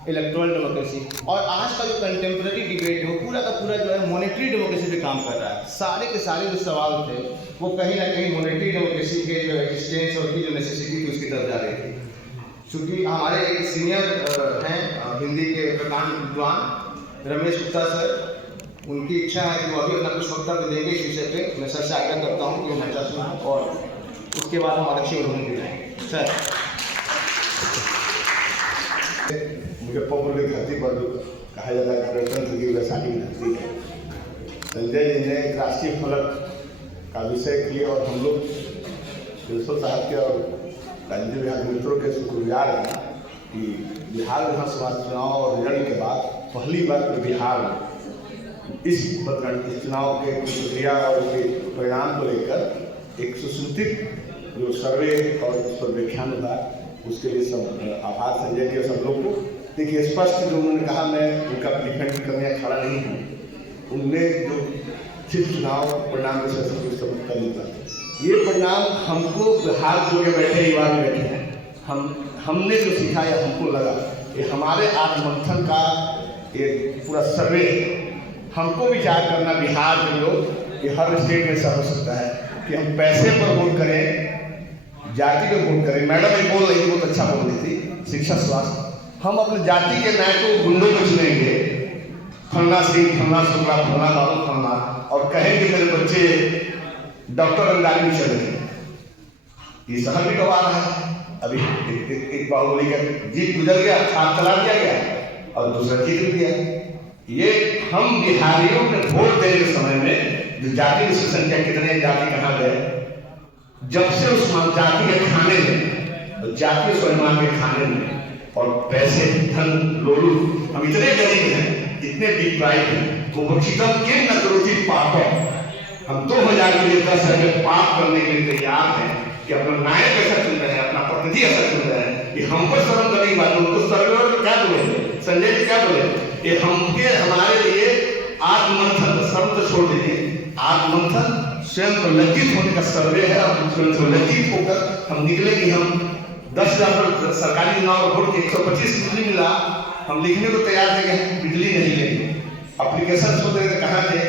electoral democracy. और आज का जो कंटेम्प्रेरी डिबेट है वो पूरा का पूरा जो है मॉनेटरी डेमोक्रेसी पे काम कर रहा है। सारे के सारे जो सवाल थे वो कहीं ना कहीं मॉनेटरी डेमोक्रेसी के जो एग्जिस्टेंस और की जो नेसेसिटी थी उसकी तरफ जा रही थी। क्योंकि हमारे एक सीनियर हैं हिंदी के प्रकांड विद्वान रमेश गुप्ता सर, उनकी इच्छा है कि वो अभी अपना कुछ वक्तव्य देंगे इस विषय पे। मैं सर से आग्रह करता हूँ कि वो मंचा सुनाएं और उसके बाद हम अध्यक्षीय उद्बोधन भी जाएंगे। सर, मुजफ्फरपुर की धरती पर जो कहा जाता है गणतंत्र की वैशाली धरती है, संजय जी ने एक राष्ट्रीय फलक का विषय किए और हम लोग प्रिंसिपल साहब के और राजनीति विभाग मित्रों के शुक्रगुजार हैं कि बिहार विधानसभा चुनाव और रिजल्ट के बाद पहली बार बिहार में इस चुनाव के प्रक्रिया और उसके परिणाम को लेकर एक सुसूचित जो सर्वे और उस पर व्याख्यान था, उसके लिए सब आभार संजय जी और सब लोग को। देखिए स्पष्ट जो उन्होंने कहा, मैं उनका डिफेंड करने खड़ा नहीं हूँ। उनने जो सिर्फ चुनाव परिणाम के साथ कुछ समझ कर लिया, ये परिणाम हमको बिहार जो बैठे युवा में बैठे हैं, हमने जो सीखा या हमको लगा, ये हमारे आत्ममंथन का एक पूरा सर्वे है। हमको विचार करना बिहार में लोग, ये हर स्टेट में ऐसा हो सकता है कि हम पैसे पर वोट करें, जाति पे वोट करें। मैडम एक बोल रही थी, बहुत अच्छा बोल रही थी, शिक्षा स्वास्थ्य। हम अपने जाति के न्याय को गुंडों में चुनेंगे, फलना सिंह, फलना शुक्ला, फलना बाबू, फलना, और कहेंगे मेरे बच्चे डॉक्टर अंगारी में चलेंगे। ये शहर भी गवा रहा है। अभी एक बाहुबली का जीत गुजर गया, हाथ चला दिया गया और दूसरा जीत दिया। ये हम बिहारियों ने वोट देने के समय में जो जाति की संख्या कितने जाति कहाँ गए, जब से उस जाति के खाने में, जातीय स्वाभिमान के खाने में और पैसे धन लोलू, हम इतने गरीब हैं, इतने डिप्राइव हैं, तो वक्षितम के न करोति पापम, हम 2000 के लिए 10 रुपये पाप करने के लिए तैयार हैं कि अपना नायक ऐसा चुन रहे हैं, अपना प्रतिनिधि ऐसा चुन रहे हैं। ये हम पर शर्म करने की बात, उनको सर्वे तो क्या बोले संजय जी, क्या बोले, ये हमारे लिए आत्ममंथन, शर्म तो छोड़ दीजिए, आत्ममंथन स्वयं को लज्जित होने का सर्वे है। और स्वयं को लज्जित होकर हम निकले कि हम 10,000 सरकारी चुनाव वोट 125 बिजली मिला, हम लिखने को तैयार थे कि बिजली नहीं लेंगे। एप्लीकेशन छोड़ रहे थे, कहाँ थे,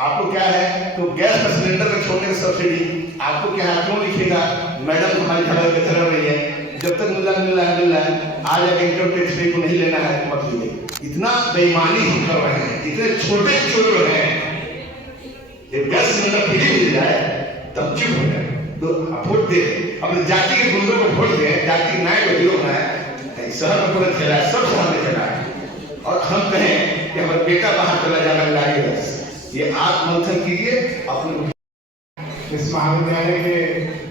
आपको क्या है, तो गैस का सिलेंडर में छोड़ने की सब्सिडी आपको क्या है, क्यों लिखेगा, मैडम हमारी खड़ा बेहतर हो रही है, जब तक मिल रहा है, आज अगर इनकम टैक्स पे को नहीं लेना है तो मत लीजिए। इतना बेईमानी हम कर रहे हैं, इतने छोटे छोटे हैं, ये गैस सिलेंडर फ्री मिल जाए तब चुप हो जाए, तो वोट दे, अपने जाति के गुंडों को वोट दे, जाति न्याय को विरोध है, शहर में पूरा खेला है, सब शहर में खेला है, और हम कहें कि हमारा बेटा बाहर चला जाना चाहिए। ये आत्ममंथन कीजिए अपने। इस महाविद्यालय के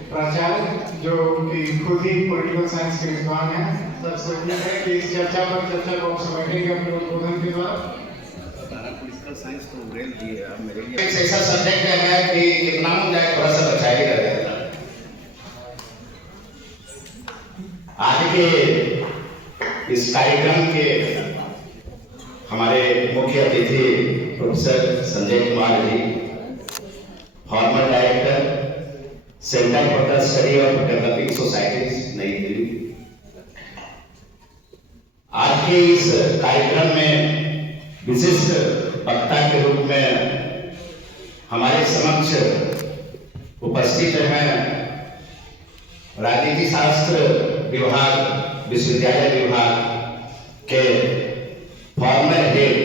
प्राचार्य जो कि खुद ही पॉलिटिकल साइंस के विद्वान हैं, सबसे उम्मीद है कि इस चर्चा पर चर्चा बॉक्स बैठेंगे अपने उद्बोधन के द्वारा। पॉलिटिकल साइंस तो रेल दी है मेरे लिए। एक ऐसा सब्जेक्ट है कि कितना हो जाए थोड़ा सा बचाइएगा। आज के इस कार्यक्रम के हमारे मुख्य अतिथि professor Sanjay Kumar ji, former director centre for the study of developing societies New Delhi. आज के इस कार्यक्रम में विशिष्ट वक्ता के रूप में हमारे समक्ष उपस्थित हैं राजनीति शास्त्र विभाग विश्वविद्यालय विभाग के former head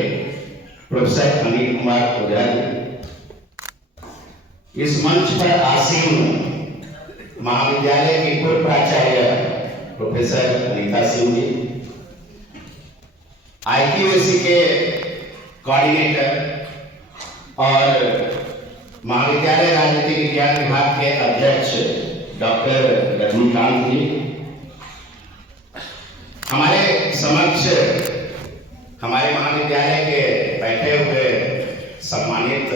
professor Anil Kumar Ojha. इस मंच पर आसीन महाविद्यालय की पूर्व प्राचार्य प्रोफेसर अनीता सिंह जी, IQAC के कोऑर्डिनेटर और महाविद्यालय राजनीति विज्ञान विभाग के अध्यक्ष डॉक्टर रजनीकांत जी, हमारे समक्ष हमारे महाविद्यालय के बैठे हुए सम्मानित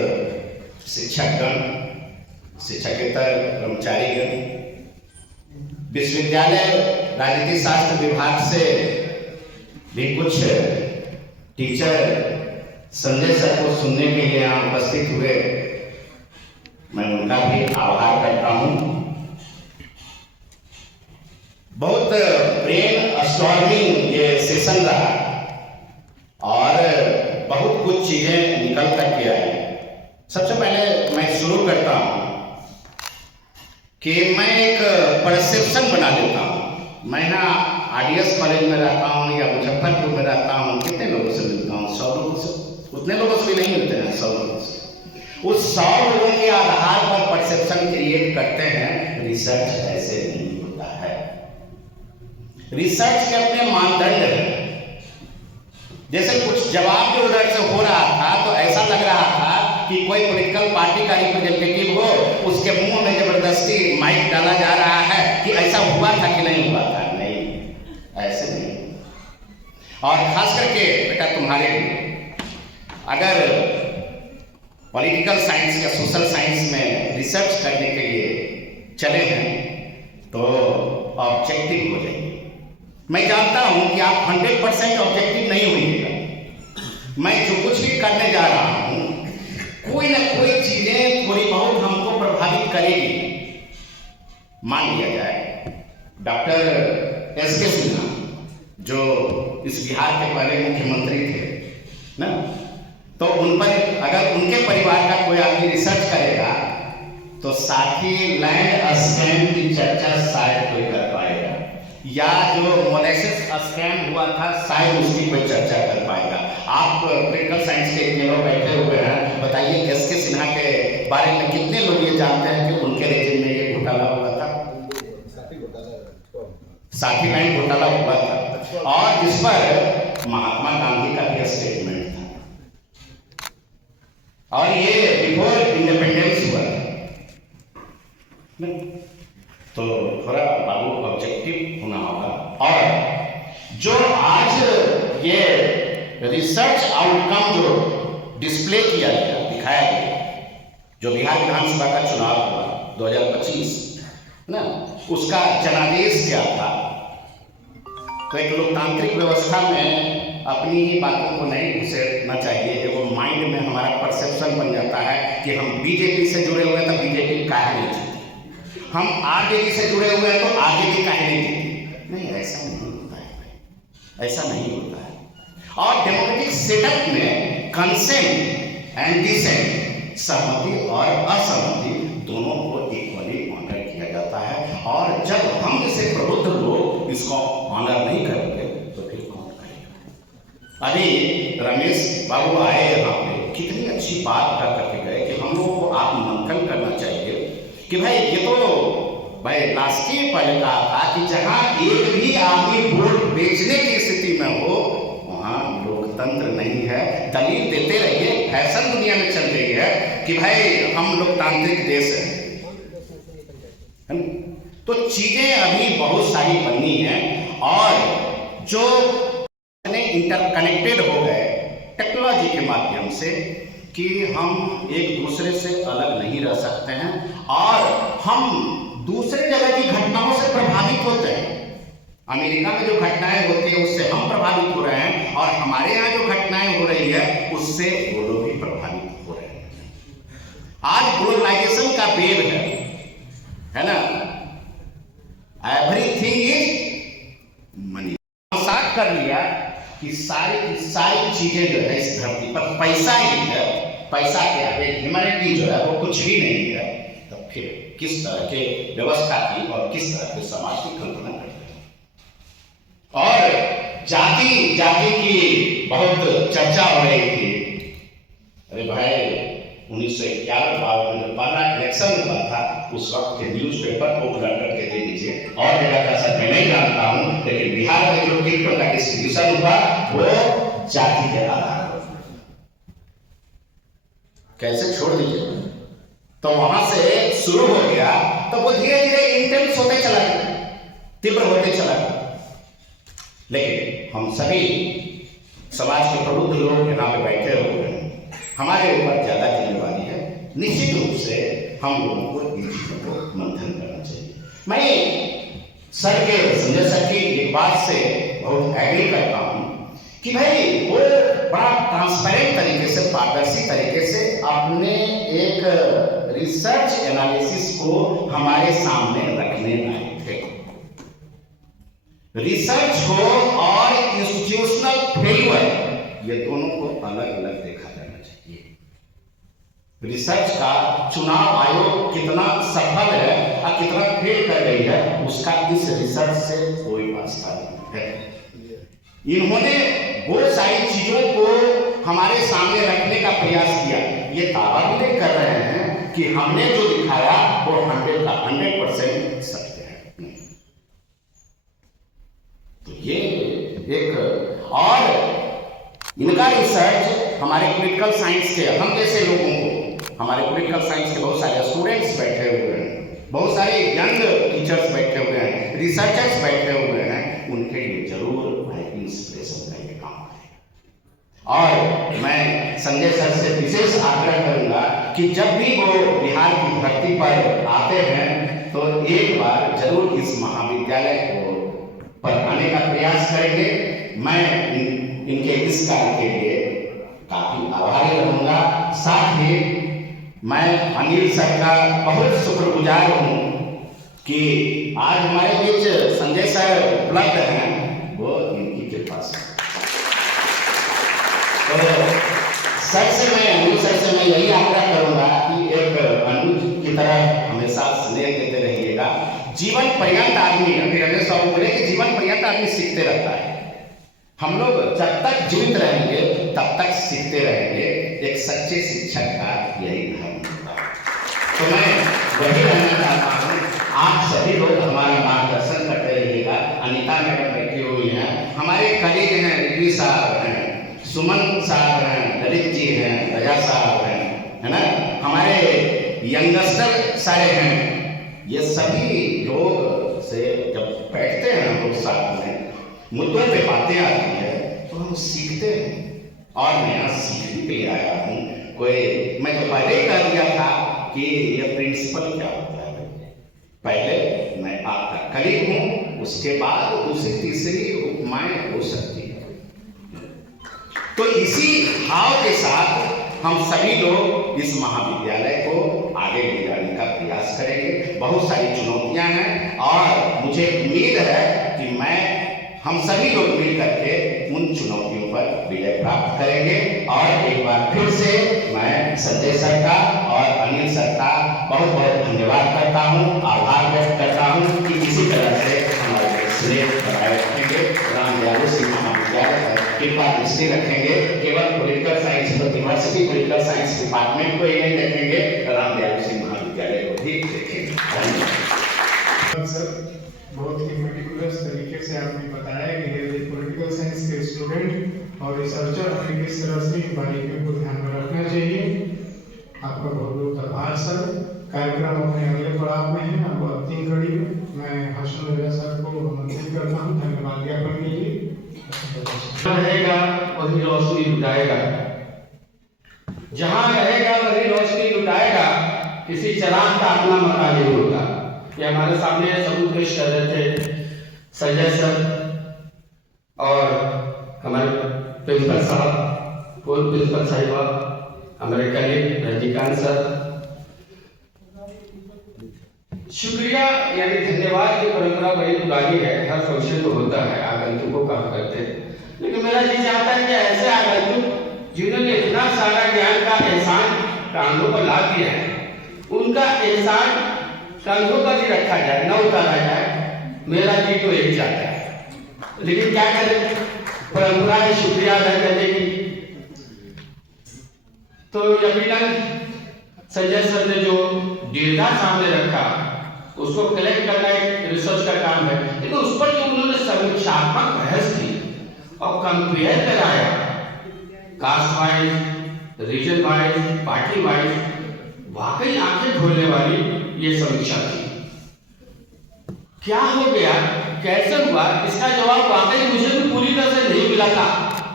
शिक्षकगण, शिक्षकेतर कर्मचारीगण, विश्वविद्यालय राजनीति शास्त्र विभाग से भी कुछ टीचर संजय सर को सुनने के लिए यहाँ उपस्थित हुए, मैं उनका भी आभार करता हूँ। बहुत ब्रेन स्टॉर्मिंग ये सेशन रहा और बहुत कुछ चीजें निकल कर के आई। सबसे पहले मैं शुरू करता हूँ कि मैं एक परसेप्शन बना लेता हूँ। मैं ना आरडीएस कॉलेज में रहता हूँ या मुजफ्फरपुर में रहता हूँ, कितने लोगों से मिलता हूँ? 100 लोगों से। उतने लोगों से भी नहीं मिलते हैं, 100 लोगों से। उस 100 लोगों के आधार पर परसेप्शन क्रिएट करते हैं। रिसर्च ऐसे नहीं होता है। रिसर्च के अपने मानदंड हैं। जैसे कुछ जवाब जो उधर से हो रहा था तो ऐसा लग रहा था कि कोई पॉलिटिकल पार्टी का रिप्रेजेंटेटिव हो, उसके मुंह में जबरदस्ती माइक डाला जा रहा है कि ऐसा हुआ था कि नहीं हुआ था। नहीं, ऐसे नहीं। और खास करके बेटा तुम्हारे लिए अगर पॉलिटिकल साइंस या सोशल साइंस में रिसर्च करने के लिए चले हैं तो ऑब्जेक्टिव हो जाएंगे। मैं जानता हूं कि आप 100% ऑब्जेक्टिव नहीं होंगे। मैं जो कुछ भी करने जा रहा हूं, कोई ना कोई चीजें थोड़ी बहुत हमको प्रभावित करेगी। मान लिया जाए डॉक्टर एसके सिन्हा जो इस बिहार के पहले मुख्यमंत्री थे ना, तो उन पर अगर उनके परिवार का कोई आदमी रिसर्च करेगा तो साथी लैंड स्कैम की चर्चा शायद कोई कर पाएगा, या जो मोलेसिस स्कैम हुआ था शायद उसकी कोई चर्चा कर पाएगा। आप पॉलिटिकल साइंस के इतने लोग बैठे हुए हैं, बताइए एसके सिन्हा के बारे में कितने लोग ये जानते हैं कि उनके रेजिम में ये घोटाला हुआ था? साथी लाइन घोटाला हुआ था और जिस पर महात्मा गांधी का भी स्टेटमेंट था और ये बिफोर इंडिपेंडेंस हुआ था। तो थोड़ा बाबू ऑब्जेक्टिव होना होगा। और जो आज ये रिसर्च आउटकम जो डिस्प्ले किया गया, दिखाया गया, जो बिहार विधानसभा का चुनाव हुआ 2025 ना, उसका जनादेश क्या था? तो एक लोकतांत्रिक व्यवस्था में अपनी ही बातों को नहीं घुसेड़ना चाहिए। वो माइंड में हमारा परसेप्शन बन जाता है कि हम बीजेपी से जुड़े हुए हैं तो बीजेपी काहे नहीं जीती, हम आरजेडी से जुड़े हुए हैं तो आरजेडी काहे नहीं जीती। नहीं, ऐसा नहीं होता है, ऐसा नहीं होता है। और डेमोक्रेटिक सेटअप में कंसेंट एंड डिसेंट, सहमति और असहमति दोनों को इक्वली ऑनर किया जाता है। और जब हम जैसे प्रबुद्ध लोग इसको ऑनर नहीं करेंगे तो फिर कौन करेगा? अभी रमेश बाबू आए यहाँ पे, कितनी अच्छी बात कर करके गए कि हम लोगों को आत्ममंथन करना चाहिए कि भाई ये तो भाई लास्की पहले कहा था कि जहाँ एक भी आदमी वोट बेचने की स्थिति में हो वहाँ लोकतंत्र नहीं है। दलील देते रहिए, फैशन दुनिया में चल रही है कि भाई हम लोकतांत्रिक देश है। तो चीजें अभी बहुत सारी बननी हैं और जो इंटरकनेक्टेड हो गए टेक्नोलॉजी के माध्यम से कि हम एक दूसरे से अलग नहीं रह सकते हैं और हम दूसरे जगह की घटनाओं से प्रभावित होते हैं। अमेरिका में जो घटनाएं होती है उससे हम प्रभावित हो रहे हैं और हमारे यहाँ जो घटनाएं हो रही है उससे वो लोग भी प्रभावित हो रहे हैं। आज ग्लोबलाइजेशन का वेव है ना, एवरीथिंग इज मनी। साथ कर लिया कि सारी चीजें जो है इस धरती पर पैसा ही है, पैसा के आगे ह्यूमैनिटी जो है वो कुछ भी नहीं है, तो फिर किस तरह के व्यवस्था की और किस तरह के समाज की कल्पना करते हैं। और जाति की बहुत चर्चा हो रही थी। अरे भाई 1951 में जब पहला इलेक्शन हुआ था उस वक्त के न्यूज़पेपर को उलट करके दे दीजिए, और जगह का सर मैं नहीं जानता हूं, लेकिन बिहार में जो टिकटों का डिस्ट्रीब्यूशन हुआ वो जाति के आधार पर। कैसे छोड़ दीजिए, तो वहां से शुरू हो गया, तो वो धीरे धीरे इंटेंस होते चला गया, तीव्र होते चला गया। लेकिन हम सभी समाज के प्रबुद्ध लोग यहाँ पे बैठे हुए हैं, हमारे ऊपर ज्यादा जिम्मेवारी है। निश्चित रूप से हम लोगों को इन चीजों को मंथन करना चाहिए। मैं संजय सर की एक बात से बहुत एग्री करता हूं कि भाई वो बड़ा ट्रांसपेरेंट तरीके से, पारदर्शी तरीके से अपने एक रिसर्च एनालिसिस को हमारे सामने रखने आए थे। रिसर्च को और इंस्टीट्यूशनल फेल्यूर ये दोनों को अलग अलग देखा जाना चाहिए। रिसर्च का चुनाव आयोग कितना सफल है और कितना फेल कर रही है उसका इस रिसर्च से कोई वास्ता नहीं है। इन्होंने वो सारी चीजों को हमारे सामने रखने का प्रयास किया। ये दावा भी नहीं कर रहे हैं कि हमने जो दिखाया वो 100% सत्य है। तो ये एक, और इनका रिसर्च हमारे पॉलिटिकल साइंस के, हम जैसे लोगों को, हमारे पॉलिटिकल साइंस के बहुत सारे स्टूडेंट्स बैठे हुए हैं, बहुत सारे यंग टीचर्स बैठे हुए हैं, रिसर्चर्स बैठे हुए हैं, उनके लिए जरूर इंस्पिरेशन का ये काम है। और मैं संजय सर से विशेष आग्रह करूंगा कि जब भी वो बिहार की धरती पर आते हैं तो एक बार जरूर इस महाविद्यालय को पर आने का प्रयास करेंगे। मैं इनके इस कार्य के लिए काफी आभारी रहूंगा। साथ ही मैं अनिल सर का बहुत शुक्रगुजार हूं कि आज हमारे बीच संजय सर उपलब्ध हैं, वो इनकी कृपा से। तो सर से मैं, अनुज सर से मैं यही आग्रह करूंगा कि एक अनुज की तरह हमेशा स्नेह देते रहिएगा। जीवन पर्यंत आदमी, अभी रमेश बाबू बोले कि जीवन पर्यंत आदमी सीखते रहता है। हम लोग जब तक जीवित रहेंगे तब तक सीखते रहेंगे। एक सच्चे शिक्षक का यही धर्म होता है। तो मैं वही रहना चाहता हूँ। आप सभी लोग हमारा मार्गदर्शन करते रहिएगा। अनीता मैडम बैठी हुई हैं, हमारे कलीग हैं, रिद्वी साहब हैं, सुमन साहब हैं, ललित जी हैं, रजा साहब हैं, है ना, हमारे यंगस्टर सारे हैं। ये सभी लोग से जब बैठते हैं हम लोग साथ में, मुद्दों पे बातें आती है तो हम सीखते हैं। और मैं यहाँ सीखने के लिए आया हूँ। मैं तो पहले ही कह दिया था कि ये प्रिंसिपल क्या होता है। पहले मैं आपका कलीग हूँ, उसके बाद दूसरी तीसरी उपमाएं हो सकती है। तो इसी भाव के साथ हम सभी लोग इस महाविद्यालय को आगे ले जाने का प्रयास करेंगे। बहुत सारी चुनौतियां हैं और मुझे उम्मीद है कि हम सभी लोग मिल करके उन चुनौतियों पर विजय प्राप्त करेंगे। और एक बार फिर से मैं संजय सर का और अनिल सर का बहुत बहुत धन्यवाद करता हूँ, आभार व्यक्त करता हूँ कि इसी तरह से हमारे स्नेह बनाए रखेंगे। राम दयालु सिंह महाविद्यालय कृपा दृष्टि रखेंगे। केवल political science university political science department को ही नहीं देखेंगे, राम दयालु सिंह महाविद्यालय को भी देखेंगे। धन्यवाद। बहुत ही मेटिकुलस तरीके से आपने बताया कि पॉलिटिकल साइंस के स्टूडेंट और रिसर्चर अपने किस तरह से बारीकियों को ध्यान में रखना चाहिए। आपका बहुत बहुत आभार सर। कार्यक्रम अपने अगले पड़ाव में है, अब अंतिम कड़ी में मैं हसन रजा सर को आमंत्रित करता हूँ धन्यवाद ज्ञापन के लिए। रहेगा वही रोशनी लुटाएगा, जहां रहेगा वही रोशनी लुटाएगा, किसी चिराग का अपना मकान नहीं होता। ये हमारे सामने सबूत पेश कर रहे थे संजय सर और हमारे प्रिंसिपल साहब, पूर्व प्रिंसिपल साहिबा, हमारे कलीग रजनीकांत सर। शुक्रिया यानी धन्यवाद की परंपरा बड़ी पुरानी है, हर फंक्शन में होता है, आगंतुकों का करते हैं। लेकिन मेरा जी चाहता है कि ऐसे आगंतुक जिन्होंने इतना सारा ज्ञान का एहसान कांधों पर ला दिया है, उनका एहसान कांधों पर ही रखा जाए, न उतारा जाए। मेरा जी तो यही चाहता है, लेकिन क्या करें, परंपरा है शुक्रिया अदा करने की। तो यकीनन संजय सर ने जो डेटा सामने रखा उसको कलेक्ट करना एक रिसर्च का काम है, लेकिन उस पर जो उन्होंने समीक्षात्मक बहस की और कंपेयर कराया caste wise, region wise, party wise, वाकई आंखें खोलने वाली ये समीक्षा थी। क्या हो गया, कैसे हुआ, इसका जवाब वाकई मुझे भी पूरी तरह से नहीं मिला था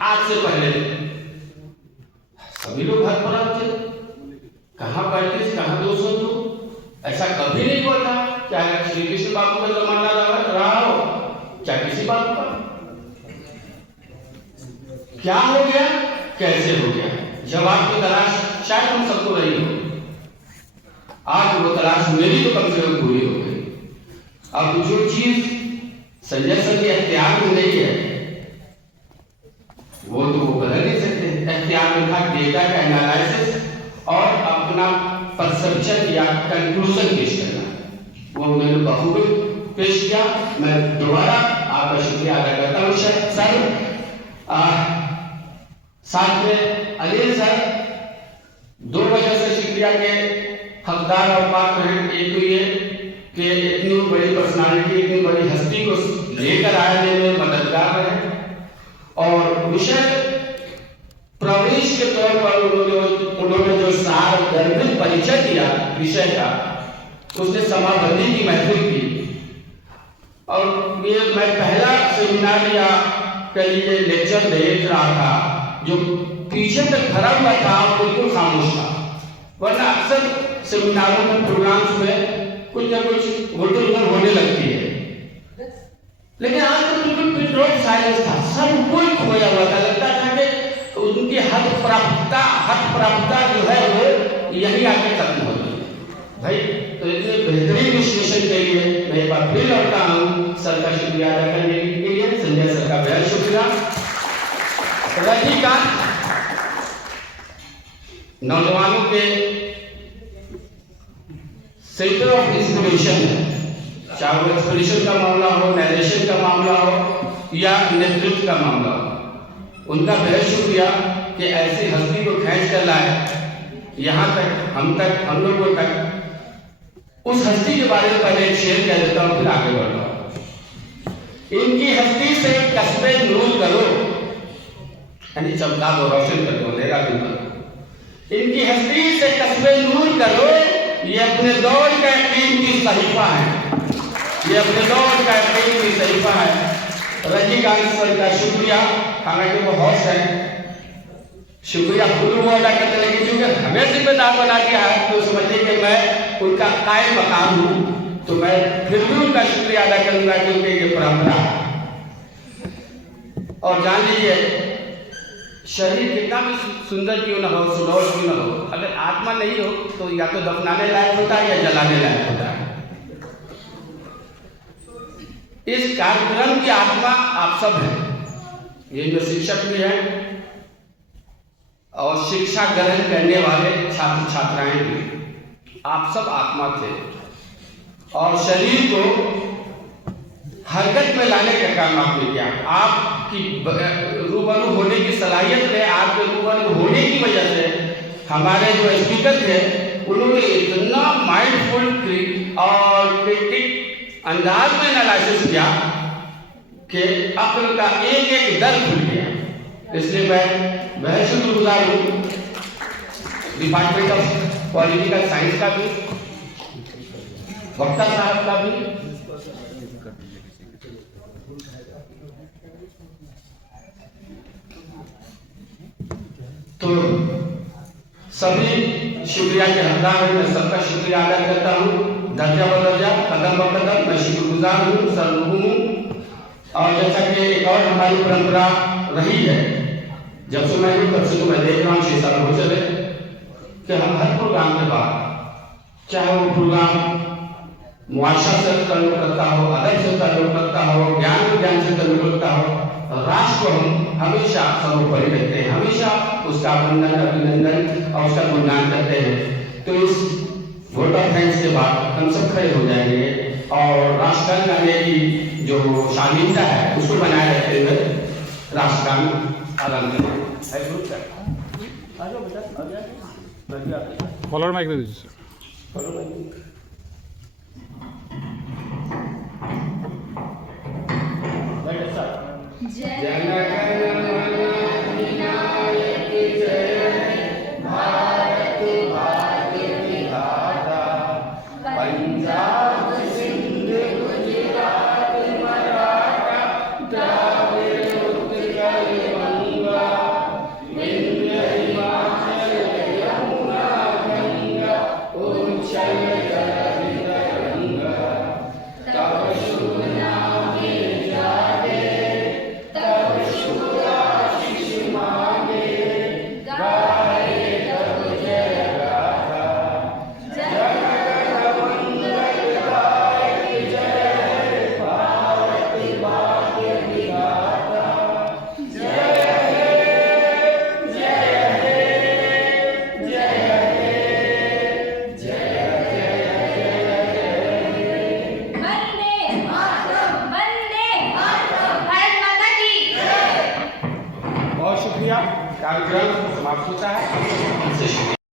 आज से पहले। सभी लोग हर तरफ थे, कहाँ 35 कहाँ 202, ऐसा कभी नहीं हुआ था, चाहे श्री कृष्ण बाबू का जमाना रहा हो चाहे किसी बात का। क्या हो गया, कैसे हो गया, जवाब की तलाश शायद हम सबको रही हो। आज वो तलाश मेरी तो कम से कम पूरी हो गई। अब जो चीज संजय सर के अख्तियार में नहीं है वो तो वो बदल नहीं सकते। अख्तियार में था डेटा का एनालिसिस और अपना परसेप्शन या कंक्लूजन पेश करना, वो उन्होंने बखूबी पेश किया। मैं दोबारा आपका शुक्रिया अदा करता हूँ सर। साथ में अनिल सर 2 वजह से शुक्रिया के हकदार और पात्र हैं। एक तो ये कि इतनी बड़ी पर्सनालिटी, इतनी बड़ी हस्ती को लेकर आने में मददगार रहे, और विषय प्रवेश के तौर पर उन्होंने जो सार गर्भित परिचय दिया विषय का, उसने समाबंदी की महफिल की। और ये मैं पहला सेमिनार या कह लीजिए लेक्चर देख रहा था जो पीछे तक भरा हुआ था और बिल्कुल खामोश था, वरना अक्सर सेमिनारों में, प्रोग्राम्स में कुछ ना कुछ गुलगुल होने लगती है, लेकिन आज तो बिल्कुल पिन साइलेंस था, सब कोई खोया हुआ था। लगता था कि उनकी हद प्राप्तता जो है वो यही आके खत्म हो गई भाई। तो इतने बेहतरीन विश्लेषण के लिए मैं एक बार फिर लौटता हूँ सर का शुक्रिया अदा करने के लिए। संजय सर का बेहद शुक्रिया। रजनीकांत नौजवानों के सेंटर ऑफ इंस्पिरेशन है, चाहे वो एक्सप्रेशन का मामला हो, नरेशन का मामला हो या नेतृत्व का मामला हो। उनका बेहद शुक्रिया कि ऐसी हस्ती को खींच कर लाए यहाँ तक, हम लोगों तक। उस हस्ती के बारे में पहले एक शेर कह देता हूँ, फिर आगे बढ़ता हूँ। इनकी हस्ती से कस्बे नूर करो, यानी चमका दो, रोशन कर दो, अंधेरा दूर करो। इनकी हस्ती से कस्बे नूर करो, ये अपने दौर का कीमती सहीफा है, ये अपने दौर का कीमती सहीफा है। रजनीकांत सर का शुक्रिया, हालांकि वो हौस है, शुक्रिया फूल हुआ अदा करते, लेकिन क्योंकि हमें जिम्मेदार बना दिया है तो समझिए कि मैं उनका कायम मकाम हूँ, तो मैं फिर भी उनका शुक्रिया अदा करूंगा क्योंकि ये परंपरा है। और जान लीजिए, शरीर कितना भी सुंदर क्यों ना हो, सुडौल क्यों ना हो, अगर आत्मा नहीं हो तो या तो दफनाने लायक होता है या जलाने लायक होता है। इस कार्यक्रम की आत्मा आप सब हैं, ये जो शिक्षक भी हैं और शिक्षा ग्रहण करने वाले छात्र छात्राएं भी, आप सब आत्मा थे और शरीर को हरकत में लाने का काम आपने किया। आपकी रूबरू होने की सलाहियत ने, आपके रूबरू होने की वजह से हमारे जो स्पीकर थे उन्होंने इतना माइंडफुल और क्रिटिक अंदाज में एनालिसिस किया कि अक्ल का एक एक दर खुल गया। इसलिए मैं बहुत शुक्रगुजार हूँ डिपार्टमेंट ऑफ पॉलिटिकल साइंस का भी, वक्ता साहब का भी, तो सभी शुक्रिया के हकदार हैं, मैं सबका शुक्रिया अदा करता हूँ। दर्जा बदर्जा, कदम ब कदम मैं शुक्रगुजार हूँ, सर्वभूम हूँ। और जैसा कि एक और हमारी परंपरा रही है, जब से मैं हूँ तब से तो मैं देख रहा हूँ, 6 साल हो चले, कि हम हर प्रोग्राम के बाद, चाहे वो प्रोग्राम मुआशा से ताल्लुक रखता हो, अदब से ताल्लुक रखता हो, ज्ञान विज्ञान से ताल्लुक रखता हो, राष्ट्र को हम हमेशा सर्वोपरि रखते हैं, हमेशा उसका अभिनंदन और उसका गुणगान करते हैं। तो इस वोट ऑफ थैंक्स के बाद हम सब खड़े हो जाएंगे और राष्ट्रगान गाने की जो शालीनता है उसको बनाए रखते हुए राष्ट्रगान आगामी करेंगे। फॉलोअर माइक दे दीजिए। जय